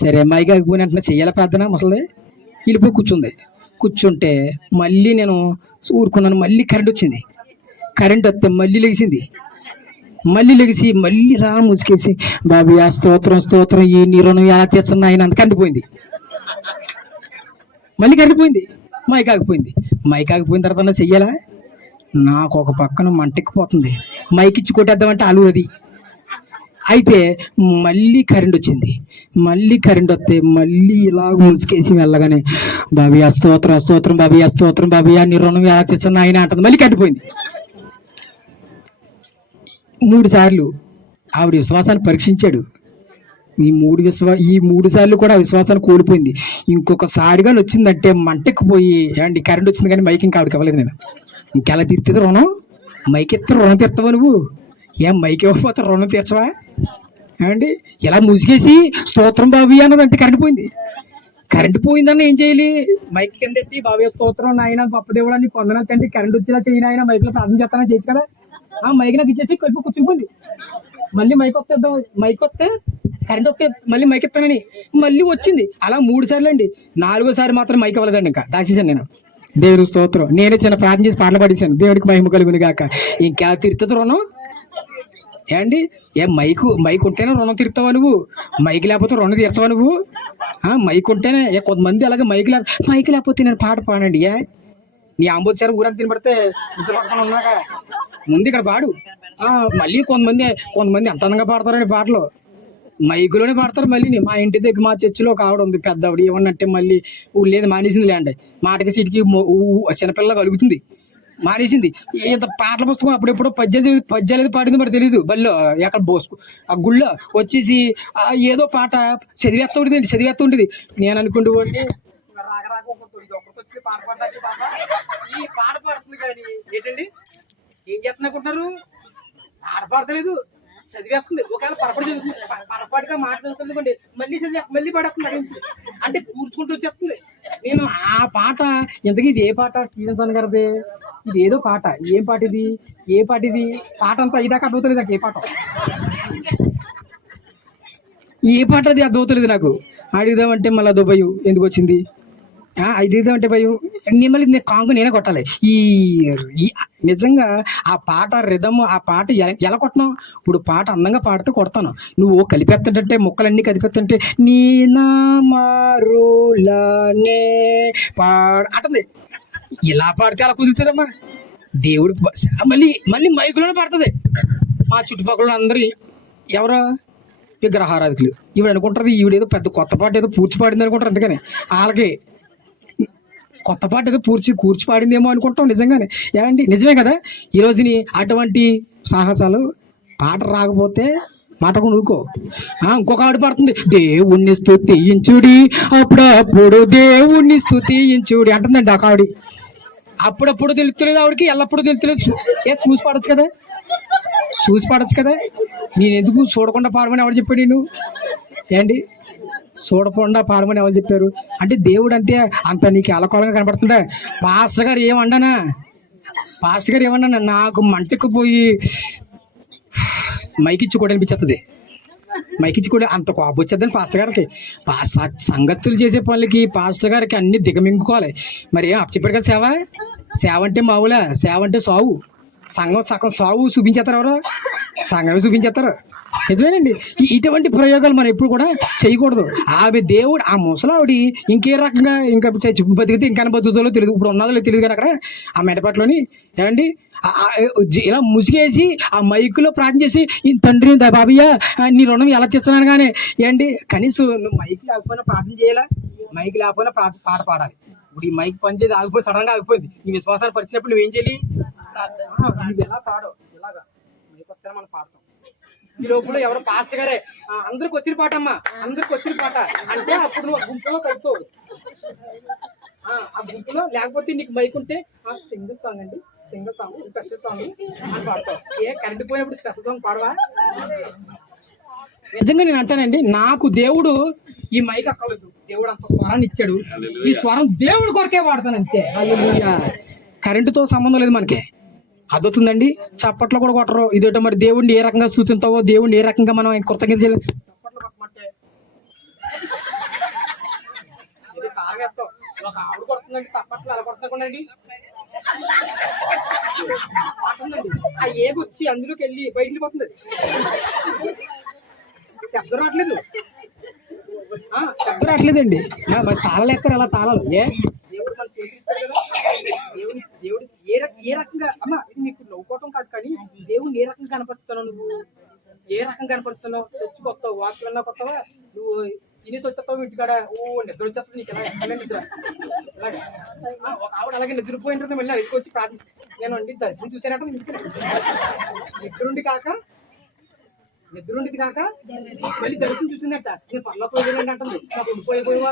సరే, మైక్ ఆగిపోయిన వెంటనే చెయ్యాల ప్రార్థన ముసలిది వెళ్ళిపోయి కూర్చుంటే మళ్ళీ నేను ఊరుకున్నాను. మళ్ళీ కరెంట్ వస్తే మళ్ళీ లెగిసి మళ్ళీ రా ముసుకేసి, బాబియా స్తోత్రం ఈ నీ రుణం ఎలా తీర్చను ఆయన అందుకు అండిపోయింది. మళ్ళీ కరిగిపోయింది. మైక్ ఆగిపోయిన తర్వాత చెయ్యాలా? నాకు ఒక పక్కన మంటెక్కిపోతుంది. మైక్ ఇచ్చి కొట్టేద్దామంటే అది అయితే మళ్ళీ కరెంట్ వచ్చింది. వస్తే మళ్ళీ ఇలా ముసుకేసి వెళ్ళగానే, బాబియా స్తోత్రం బాబియా నీ రుణం ఎలా తీర్చను ఆయన అంటుంది. మళ్ళీ కట్టిపోయింది. 3 సార్లు ఆవిడ విశ్వాసాన్ని పరీక్షించాడు. ఈ 3 సార్లు కూడా విశ్వాసాన్ని కోల్పోయింది. ఇంకొకసారిగా వచ్చిందంటే మంటెక్కిపోయి, ఏమండి కరెంట్ వచ్చింది కానీ మైక్ ఇంకా ఆవిడకి ఇవ్వలేదు. నేను ఇంకెలా తీర్చేది రుణం? మైక్ ఎత్తే రుణం తీర్తావా నువ్వు? ఏం మైక్ ఇవ్వకపోతే రుణం తీర్చవా? ఏమండి, ఇలా ముసిగేసి స్తోత్రం బాబు అన్నది అంతే. కరెంట్ పోయిందన్న ఏం చేయాలి? మైక్ కింద ఎట్టి బాబు స్తోత్రం నాయన పప్పదేవుడు అని పొందన తండ్రి కరెంట్ వచ్చేలా చేయను ఆయన మైక్ లో ప్రార్థన చేస్తానని చేయొచ్చు కదా. ఆ మైక్ నాకు ఇచ్చేసి కూర్చుంది. మళ్ళీ మైక్ వస్తే కరెంట్ వస్తే మళ్ళీ మైక్ ఎత్తానని మళ్ళీ వచ్చింది. అలా 3 సార్లు అండి. 4వ సారి మాత్రం మైక్ అవ్వలేదండి. ఇంకా దాచేసాను నేను. దేవుని స్తోత్రం. నేనే చిన్న ప్రార్థన చేసి పాటలు పాడేశాను. దేవుడికి మహిమ కలుగును గాక. ఇంకా తీరుతుంది రుణం? ఏమండి, మైక్ ఉంటేనే రుణం తీరుతావా నువ్వు? మైక్ లేకపోతే రుణం తీర్చవా నువ్వు? మైక్ ఉంటేనే. కొంతమంది అలాగే మైక్ లేకపోతే నేను పాట పాడండి. నీ ఆంబోత్సారి ఊరంతా తినబడితే ఇద్దరు పట్టుకొని ఉన్నాక ముందు ఇక్కడ పాడు. మళ్ళీ కొంతమంది ఎంత అందంగా పాడతారండి పాటలు. మైకులోనే పాడతారు. మళ్ళీ మా ఇంటి దగ్గర మా చర్చిలో ఒక ఆవిడ ఉంది, పెద్ద ఆవిడ. ఏమన్నట్టే మళ్ళీ లేదు మానేసింది లేండి. మాటకి సీటికి చిన్నపిల్ల కలుగుతుంది. మానేసింది. ఇంత పాటల పుస్తకం అప్పుడెప్పుడో పద్యాలు పాడింది మరి తెలియదు. బల్లో ఎక్కడ ఆ గుళ్ళో వచ్చేసి ఏదో పాట చదివేస్తూ ఉంటుంది. నేను అనుకుంటూ ఈ పాట పాడుతుంది కానీ ఏంటండి ఏం చేస్తున్నారు? పాట పాడతలేదు, చదివేస్తుంది. ఒకవేళ పొరపాటుగా మాట చదువుతుంది మళ్ళీ పడేస్తుంది. అంటే కూర్చుకుంటూ వచ్చేస్తుంది. నేను ఆ పాట ఇంతకీ ఇది ఏ పాట? స్టీవెన్సన్ గారిది. ఇది ఏదో పాట. ఏ పాట ఇది? పాట అంతా ఇదాకా అర్థమవుతలేదు నాకు. ఏ పాట అది అర్థమవుతలేదు నాకు. అడుగుదామంటే మళ్ళీ అదో భయం ఎందుకు వచ్చింది. అడిగుదామంటే భయం. మళ్ళీ నేనే కొట్టాలి. ఈ నిజంగా ఆ పాట రిధమ్, ఆ పాట ఎలా కొట్టినావు? ఇప్పుడు పాట అందంగా పాడితే కొడతాను. నువ్వు కలిపేస్తుంటే ముక్కలన్నీ కలిపేస్తుంటే నీ నా మారులానే అంటుంది. ఇలా పాడితే అలా కుదురుతుందమ్మా. దేవుడు మళ్ళీ మళ్ళీ మైకులోనే పడుతుంది. మా చుట్టుపక్కల అందరూ ఎవరో విగ్రహారాధికులు. ఈవిడ అనుకుంటారు ఈవిడేదో పెద్ద కొత్త పాట ఏదో పూడ్చి పాడింది అనుకుంటారు. అందుకని వాళ్ళకి కొత్త పాట ఏదో కూర్చి పాడిందేమో అనుకుంటాం. నిజంగానే ఏమండి, నిజమే కదా. ఈరోజుని అటువంటి సాహసాలు. పాట రాకపోతే మాటకు నువ్వుకో. ఇంకొక ఆడు పడుతుంది, దేవుణ్ణి స్తుతించుడి అప్పుడప్పుడు దేవుణ్ణి స్తుతించుడి అంటుందండి ఆ ఆవిడ. అప్పుడప్పుడు తెలుస్తలేదు ఆవిడకి, ఎల్లప్పుడూ తెలుస్తలేదు. చూసి పాడచ్చు కదా, చూసి పాడచ్చు కదా. నేను ఎందుకు చూడకుండా పాడమని ఎవరు చెప్పాడు? నేను ఏంటి చూడకుండా పాడమని ఎవరు చెప్పారు? అంటే దేవుడు అంతే అంత నీకు అలకోలంగా కనపడుతుందా? పాస్టర్ గారు ఏమన్నానా నాకు మంటకు పోయి మైకిచ్చుకోవడం అనిపించేస్తుంది. మైకిచ్చుకోవడం అంత కోపం వచ్చేద్దని పాస్టర్ గారికి. సంగతులు చేసే పనులకి పాస్టర్ గారికి అన్ని దిగమింగుకోవాలి. మరి ఏం చెప్పాడు కదా, సేవ అంటే మావులా, సేవ అంటే సావు. సగం సావు చూపించేస్తారు. ఎవరో సంఘమే చూపించేస్తారు. నిజమేనండి. ఇటువంటి ప్రయోగాలు మనం ఎప్పుడు కూడా చేయకూడదు. ఆమె దేవుడు ఆ ముసలావిడి ఇంకే రకంగా ఇంకా బతికితే ఇంకా బతుకుతుందో తెలియదు, ఇప్పుడు ఉన్నదో తెలియదు. కానీ అక్కడ ఆ మెడపట్లోని ఏమండి ఇలా ముసిగేసి ఆ మైకులో ప్రార్థన చేసి, తండ్రి బాబయ్య నీ రుణం ఎలా తెచ్చున్నాను. కానీ ఏంటి కనీసం నువ్వు మైక్ లేకపోయినా ప్రార్థన చేయాలా? మైక్ లేకపోయినా పాట పాడాలి. ఇప్పుడు ఈ మైక్ పనిచేసి ఆగిపోయి సడన్గా ఆగిపోయింది. నీ విశ్వాసాన్ని పరిచినప్పుడు నువ్వేం చేయాలి? నువ్వు ఎలా పాడవు, ఇలాగా మైక్ వస్తేనే మనం పాడతాం. ఈ లోపల ఎవరో పాస్టర్ గారే అందరికి వచ్చిన పాట అమ్మా, అందరికి వచ్చిన పాట అంటే అప్పుడు నువ్వు గుంపులో కలుపుతావు. ఆ గుంపులో లేకపోతే నీకు మైక్ ఉంటే సింగిల్ సాంగ్ అండి, సింగిల్ సాంగ్, స్పెషల్ సాంగ్ అని పాడతావు. కరెంట్ పోయినప్పుడు స్పెషల్ సాంగ్ పాడవా? నిజంగా నేను అంటానండి, నాకు దేవుడు ఈ మైక్ అక్కలేదు. దేవుడు అంత స్వరాన్ని ఇచ్చాడు. ఈ స్వరం దేవుడి కొరకే వాడతాను అంతే. కరెంటుతో సంబంధం లేదు మనకి. అదవుతుందండి. చప్పట్లో కూడా కొట్టరు. ఇదేటో మరి దేవుడిని ఏ రకంగా సూచిస్తావో, దేవుడిని ఏ రకంగా మనం కృతజ్ఞత చేయాలి. చప్పట్లు కొట్టమంటే ఆవిడ కొడుతుందండి, చప్పట్లు అలా కొట్టకుండండి. ఆ ఏగొచ్చి అందులోకి వెళ్ళి బయటికి పోతుంది. శబ్దం రావట్లేదండి. మరి తాళాలు ఎత్తారు అలా తాళాలు. దేవుడు మన చేతులు ఇచ్చారు కదా. దేవుడు ఏ రకంగా అమ్మా ఇది నీకు నవ్వుకోవటం కాదు, కానీ దేవుడిని ఏ రకంగా కనపరుస్తున్నావు? నువ్వు ఏ రకంగా కనపరుస్తున్నావు? చర్చికి వస్తావు, వాక్యం విన్నా కొత్తవా, నువ్వు తినేసి వచ్చేస్తావు ఇంటికాడ నిద్ర వచ్చేస్తావు. నీకు ఎలా ఎక్కడ నిద్ర ఇలాగా ఆవిడ అలాగే నిద్రపోయిన మళ్ళీ అడిగి వచ్చి ప్రార్థిస్తాను. నేను అండి దర్శనం చూసానంటే నిద్రుండి కాక మళ్ళీ దర్శనం చూసిందట. నేను పనిలో పోయేదండి అంటుంది. నాకు ఉండిపోయిపోయేవా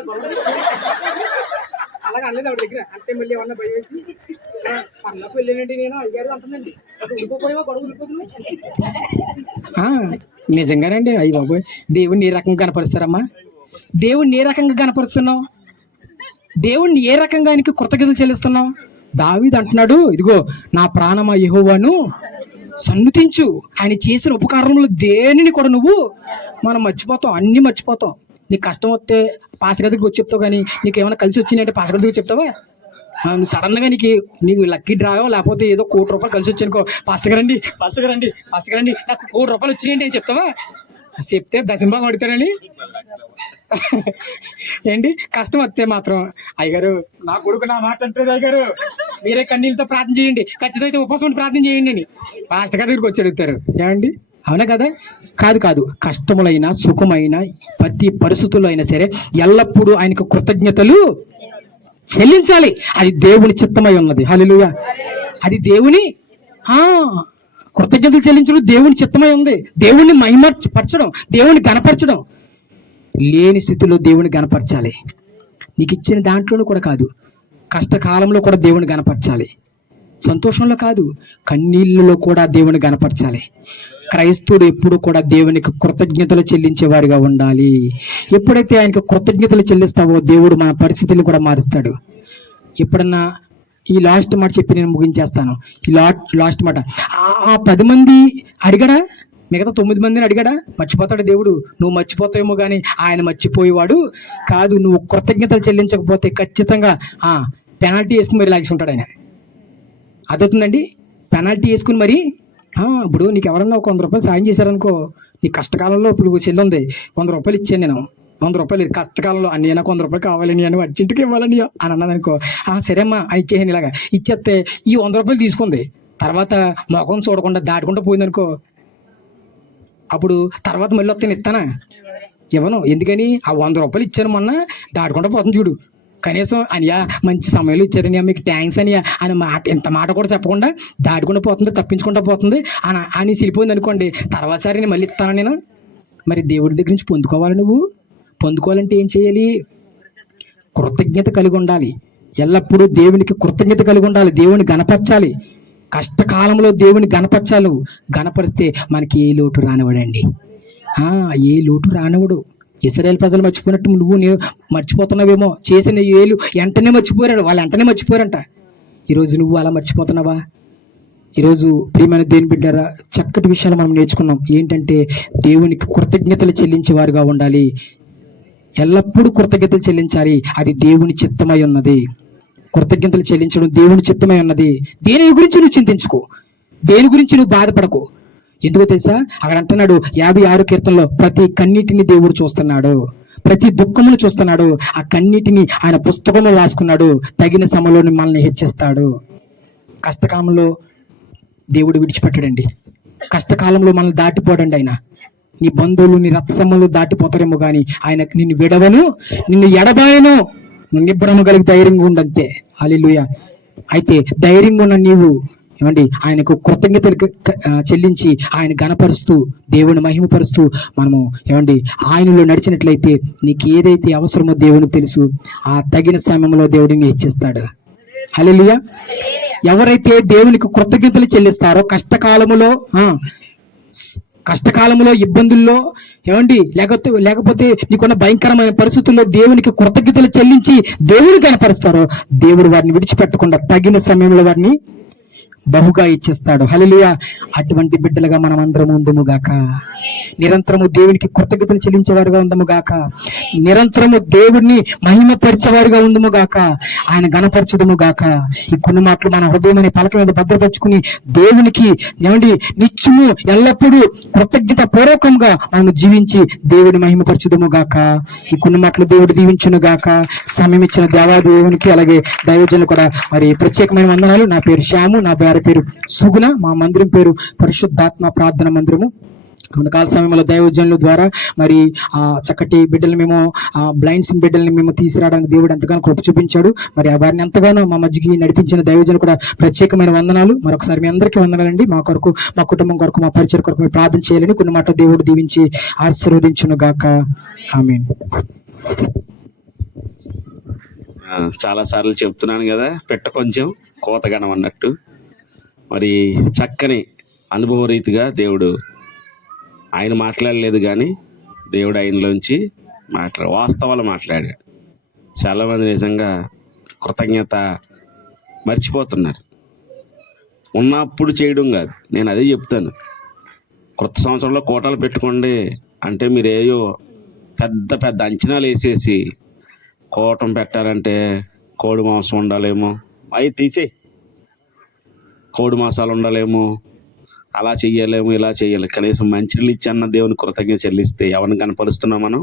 అలాగే అనలేదు ఆవిడ దగ్గర. అంటే మళ్ళీ ఏమన్నా భయం వేసి పనిలోకి వెళ్ళానండి నేను అయ్యారు అంటుందండి. నాకు ఉండిపోయేవా గొడవ ఉండిపోతుంది. నిజంగానండి. అయ్యి బాబోయ్, దేవుడిని ఏ రకంగా కనపరుస్తారమ్మా? దేవుడిని ఏ రకంగా కనపరుస్తున్నావు? దేవుడిని ఏ రకంగా ఆయనకి కృతజ్ఞతలు చెల్లిస్తున్నావు? దావీదు అంటున్నాడు, ఇదిగో నా ప్రాణమా యెహోవాను సన్నుతించు. ఆయన చేసిన ఉపకారములు దేనిని కూడా మనం మర్చిపోతాం, అన్ని మర్చిపోతాం. నీకు కష్టం వస్తే పాస్టర్ దగ్గరికి వచ్చి చెప్తావు, కానీ నీకు ఏమైనా కలిసి వచ్చిందంటే పాస్టర్ దగ్గరికి చెప్తావా? నువ్వు సడన్గా నీకు లక్కీ డ్రాయో లేకపోతే ఏదో ₹1,00,00,000 కలిసి వచ్చానుకో, పాస్టర్ గారండి నాకు ₹1,00,00,000 వచ్చినాయండి అని చెప్తావా? చెప్తే దశంభాగం అడుగుతారని ఏంటి? కష్టం వస్తే మాత్రం అయ్యగారు నా కొడుకు నా మాట అంటారు, అయ్యగారు మీరే కన్నీళ్ళతో ప్రార్థన చేయండి, ఖచ్చితంగా ఉపవాసం ప్రార్థన చేయండి అని పాస్టర్ గారి దగ్గరికి వచ్చి అడుగుతారు. ఏమండి? అవునా కదా? కాదు. కష్టములైనా సుఖమైన ప్రతి పరిస్థితుల్లో అయినా సరే ఎల్లప్పుడూ ఆయనకు కృతజ్ఞతలు చెల్లించాలి. అది దేవుని చిత్తమై ఉన్నది. హల్లెలూయా. అది దేవుని కృతజ్ఞతలు చెల్లించడం దేవుని చిత్తమై ఉంది. దేవుణ్ణి మహిమపరచడం, దేవుని గణపరచడం. లేని స్థితిలో దేవుని గణపరచాలి. నీకు ఇచ్చిన దాంట్లోనూ కూడా కాదు, కష్టకాలంలో కూడా దేవుని గణపరచాలి. సంతోషంలో కాదు, కన్నీళ్ళలో కూడా దేవుని గణపరచాలి. క్రైస్తవుడు ఎప్పుడు కూడా దేవునికి కృతజ్ఞతలు చెల్లించేవారిగా ఉండాలి. ఎప్పుడైతే ఆయనకు కృతజ్ఞతలు చెల్లిస్తావో దేవుడు మన పరిస్థితులు కూడా మారుస్తాడు. ఎప్పుడన్నా ఈ లాస్ట్ మాట చెప్పి నేను ముగించేస్తాను. ఈ లాస్ట్ మాట, ఆ 10 మంది అడిగాడా? మిగతా 9 మందిని అడిగాడా? మర్చిపోతాడు దేవుడు? నువ్వు మర్చిపోతావేమో కానీ ఆయన మర్చిపోయేవాడు కాదు. నువ్వు కృతజ్ఞతలు చెల్లించకపోతే ఖచ్చితంగా పెనాల్టీ వేసుకుని మరి లాగేసుకుంటాడు ఆయన. అదవుతుందండి. పెనాల్టీ వేసుకుని మరి ఇప్పుడు నీకు ఎవరన్నా ఒక ₹100 సాయం చేశారనుకో, నీ కష్టకాలంలో ఇప్పుడు చెల్లి ఉంది, ₹100 ఇచ్చాను నేను, రూపాయలు కష్టకాలంలో అన్నీ నాకు 100 రూపాయలు కావాలని అని అర్జెంటుకి ఇవ్వాలని అని అన్నది అనుకో, సరే అమ్మా అని ఇచ్చేసాను. ఇలాగా ఇచ్చేస్తే ఈ 100 రూపాయలు తీసుకుంది, తర్వాత మొఖం చూడకుండా దాటుకుంటూ పోయింది అనుకో, అప్పుడు తర్వాత మళ్ళీ వస్తాను ఇస్తానా? ఇవ్వను. ఎందుకని? ఆ 100 రూపాయలు ఇచ్చాను మొన్న, దాటుకుంటూ పోతుంది చూడు. కనీసం అనియా మంచి సమయంలో ఇచ్చారని మీకు థ్యాంక్స్ అని మాట, ఇంత మాట కూడా చెప్పకుండా దాటుకుంటూ పోతుంది, తప్పించుకుంటూ పోతుంది అని సిరిపోయింది అనుకోండి, తర్వాత సరే నేను మళ్ళీ ఇస్తాను నేను. మరి దేవుడి దగ్గర నుంచి పొందుకోవాలి. నువ్వు పొందుకోవాలంటే ఏం చేయాలి? కృతజ్ఞత కలిగి ఉండాలి. ఎల్లప్పుడూ దేవునికి కృతజ్ఞత కలిగి ఉండాలి. దేవుని గణపరచాలి. కష్టకాలంలో దేవుని గణపరచాలి. గణపరిస్తే మనకి ఏ లోటు రానివ్వడండి. ఏ లోటు రానివ్వడు. ఇశ్రాయేలు ప్రజలు మర్చిపోయినట్టు నువ్వు మర్చిపోతున్నావేమో. చేసిన ఏలు వెంటనే మర్చిపోయారు, వాళ్ళు వెంటనే మర్చిపోయారంట. ఈరోజు నువ్వు అలా మర్చిపోతున్నావా? ఈరోజు ప్రియమైన దేవుని బిడ్డారా, చక్కటి విషయాలు మనం నేర్చుకున్నాం. ఏంటంటే దేవునికి కృతజ్ఞతలు చెల్లించేవారుగా ఉండాలి. ఎల్లప్పుడూ కృతజ్ఞతలు చెల్లించాలి. అది దేవుని చిత్తమై ఉన్నది. కృతజ్ఞతలు చెల్లించడం దేవుని చిత్తమై ఉన్నది. దేని గురించి నువ్వు చింతించుకో, దేని గురించి నువ్వు బాధపడకు. ఎందుకో తెలుసా? అక్కడ అంటున్నాడు 56 కీర్తనలో, ప్రతి కన్నీటిని దేవుడు చూస్తున్నాడు, ప్రతి దుఃఖమును చూస్తున్నాడు. ఆ కన్నీటిని ఆయన పుస్తకంలో రాసుకున్నాడు. తగిన సమయంలో మనల్ని హెచ్చిస్తాడు. కష్టకాలంలో దేవుడు విడిచిపెట్టడండి. కష్టకాలంలో మనల్ని దాటిపోడండి ఆయన. నీ బంధువులు, నీ రక్త సంబంధాలు దాటిపోతారేమో కానీ ఆయన నిన్ను విడవను, నిన్ను ఎడబాయను. నిబ్బరము కలిగి ధైర్యంగా ఉండంతే. హల్లెలూయా. అయితే ధైర్యంగా ఉన్న నీవు ఏమండి ఆయనకు కృతజ్ఞతలు చెల్లించి ఆయన గణపరుస్తూ దేవుని మహిమపరుస్తూ మనము ఏమండి ఆయనలో నడిచినట్లయితే నీకు ఏదైతే అవసరమో దేవునికి తెలుసు. ఆ తగిన సమయంలో దేవుడిని హెచ్చిస్తాడు. హల్లెలూయా. ఎవరైతే దేవునికి కృతజ్ఞతలు చెల్లిస్తారో కష్టకాలంలో ఇబ్బందుల్లో ఏమండి లేకపోతే నీకున్న భయంకరమైన పరిస్థితుల్లో దేవునికి కృతజ్ఞతలు చెల్లించి దేవుని కనపరుస్తారో దేవుడు వారిని విడిచిపెట్టకుండా తగిన సమయంలో వారిని బహుగా ఇచ్చేస్తాడు. హల్లెలూయా. అటువంటి బిడ్డలుగా మనం అందరం ఉందము గాక. నిరంతరము దేవునికి కృతజ్ఞతలు చెల్లించేవారుగా ఉందము గాక. నిరంతరము దేవుడిని మహిమపరిచేవారుగా ఉందము గాక. ఆయన గణపరచుదము గాక. ఈ కొన్ని మాటలు మన హృదయం అనే పలక మీద భద్రపరుచుకుని దేవునికి ఏమండి నిత్యము ఎల్లప్పుడూ కృతజ్ఞత పూర్వకంగా మనం జీవించి దేవుని మహిమపరచుదము గాక. ఈ కొన్ని మాటలు దేవుడు దీవించును గాక. సమయం ఇచ్చిన దేవాదేవునికి అలాగే దైవజనులు కూడా మరి ప్రత్యేకమైన వందనాలు. నా పేరు శ్యాము, నా పేరు సుగుణ, మా మందిరం పేరు పరిశుద్ధాత్మ ప్రార్థన మందిరము. కాల సమయంలో దైవజనుల ద్వారా మరి చక్కటి బిడ్డలు మేము బ్లైండ్స్ బిడ్డల్ని మేము తీసుకురావడానికి దేవుడు ఎంతగానో కృప చూపించాడు. మరి వారిని ఎంతగానో మా మధ్యకి నడిపించిన దైవజనులు కూడా ప్రత్యేకమైన వందనాలు. మరొకసారి మీ అందరికీ వందనాలండి. మా కొరకు, మా కుటుంబం కొరకు, మా పరిచయం కొరకు మీరు ప్రార్థన చేయాలని కొన్ని మాటలు దేవుడు దీవించి ఆశీర్వదించును గాక. ఆమేన్. చాలా సార్లు చెప్తున్నాను కదా, పెట్ట కొంచెం కోతగనం అన్నట్టు. మరి చక్కని అనుభవ రీతిగా దేవుడు ఆయన మాట్లాడలేదు కానీ దేవుడు ఆయనలోంచి వాస్తవాలు మాట్లాడాడు. చాలామంది నిజంగా కృతజ్ఞత మర్చిపోతున్నారు. ఉన్నప్పుడు చేయడం కాదు. నేను అదే చెప్తాను. కొత్త సంవత్సరంలో కోటాలు పెట్టుకోండి అంటే మీరు ఏయో పెద్ద పెద్ద అంచనాలు వేసేసి కోటం పెట్టారంటే కోడి మాంసం ఉండాలేమో, అవి తీసే కోడి మాంసాలు ఉండాలేమో, అలా చెయ్యలేము, ఇలా చెయ్యాలి. కనీసం మంచినీళ్ళు ఇచ్చి అన్న దేవుని కృతజ్ఞత చెల్లిస్తే ఎవరిని కనపరుస్తున్నాం మనం?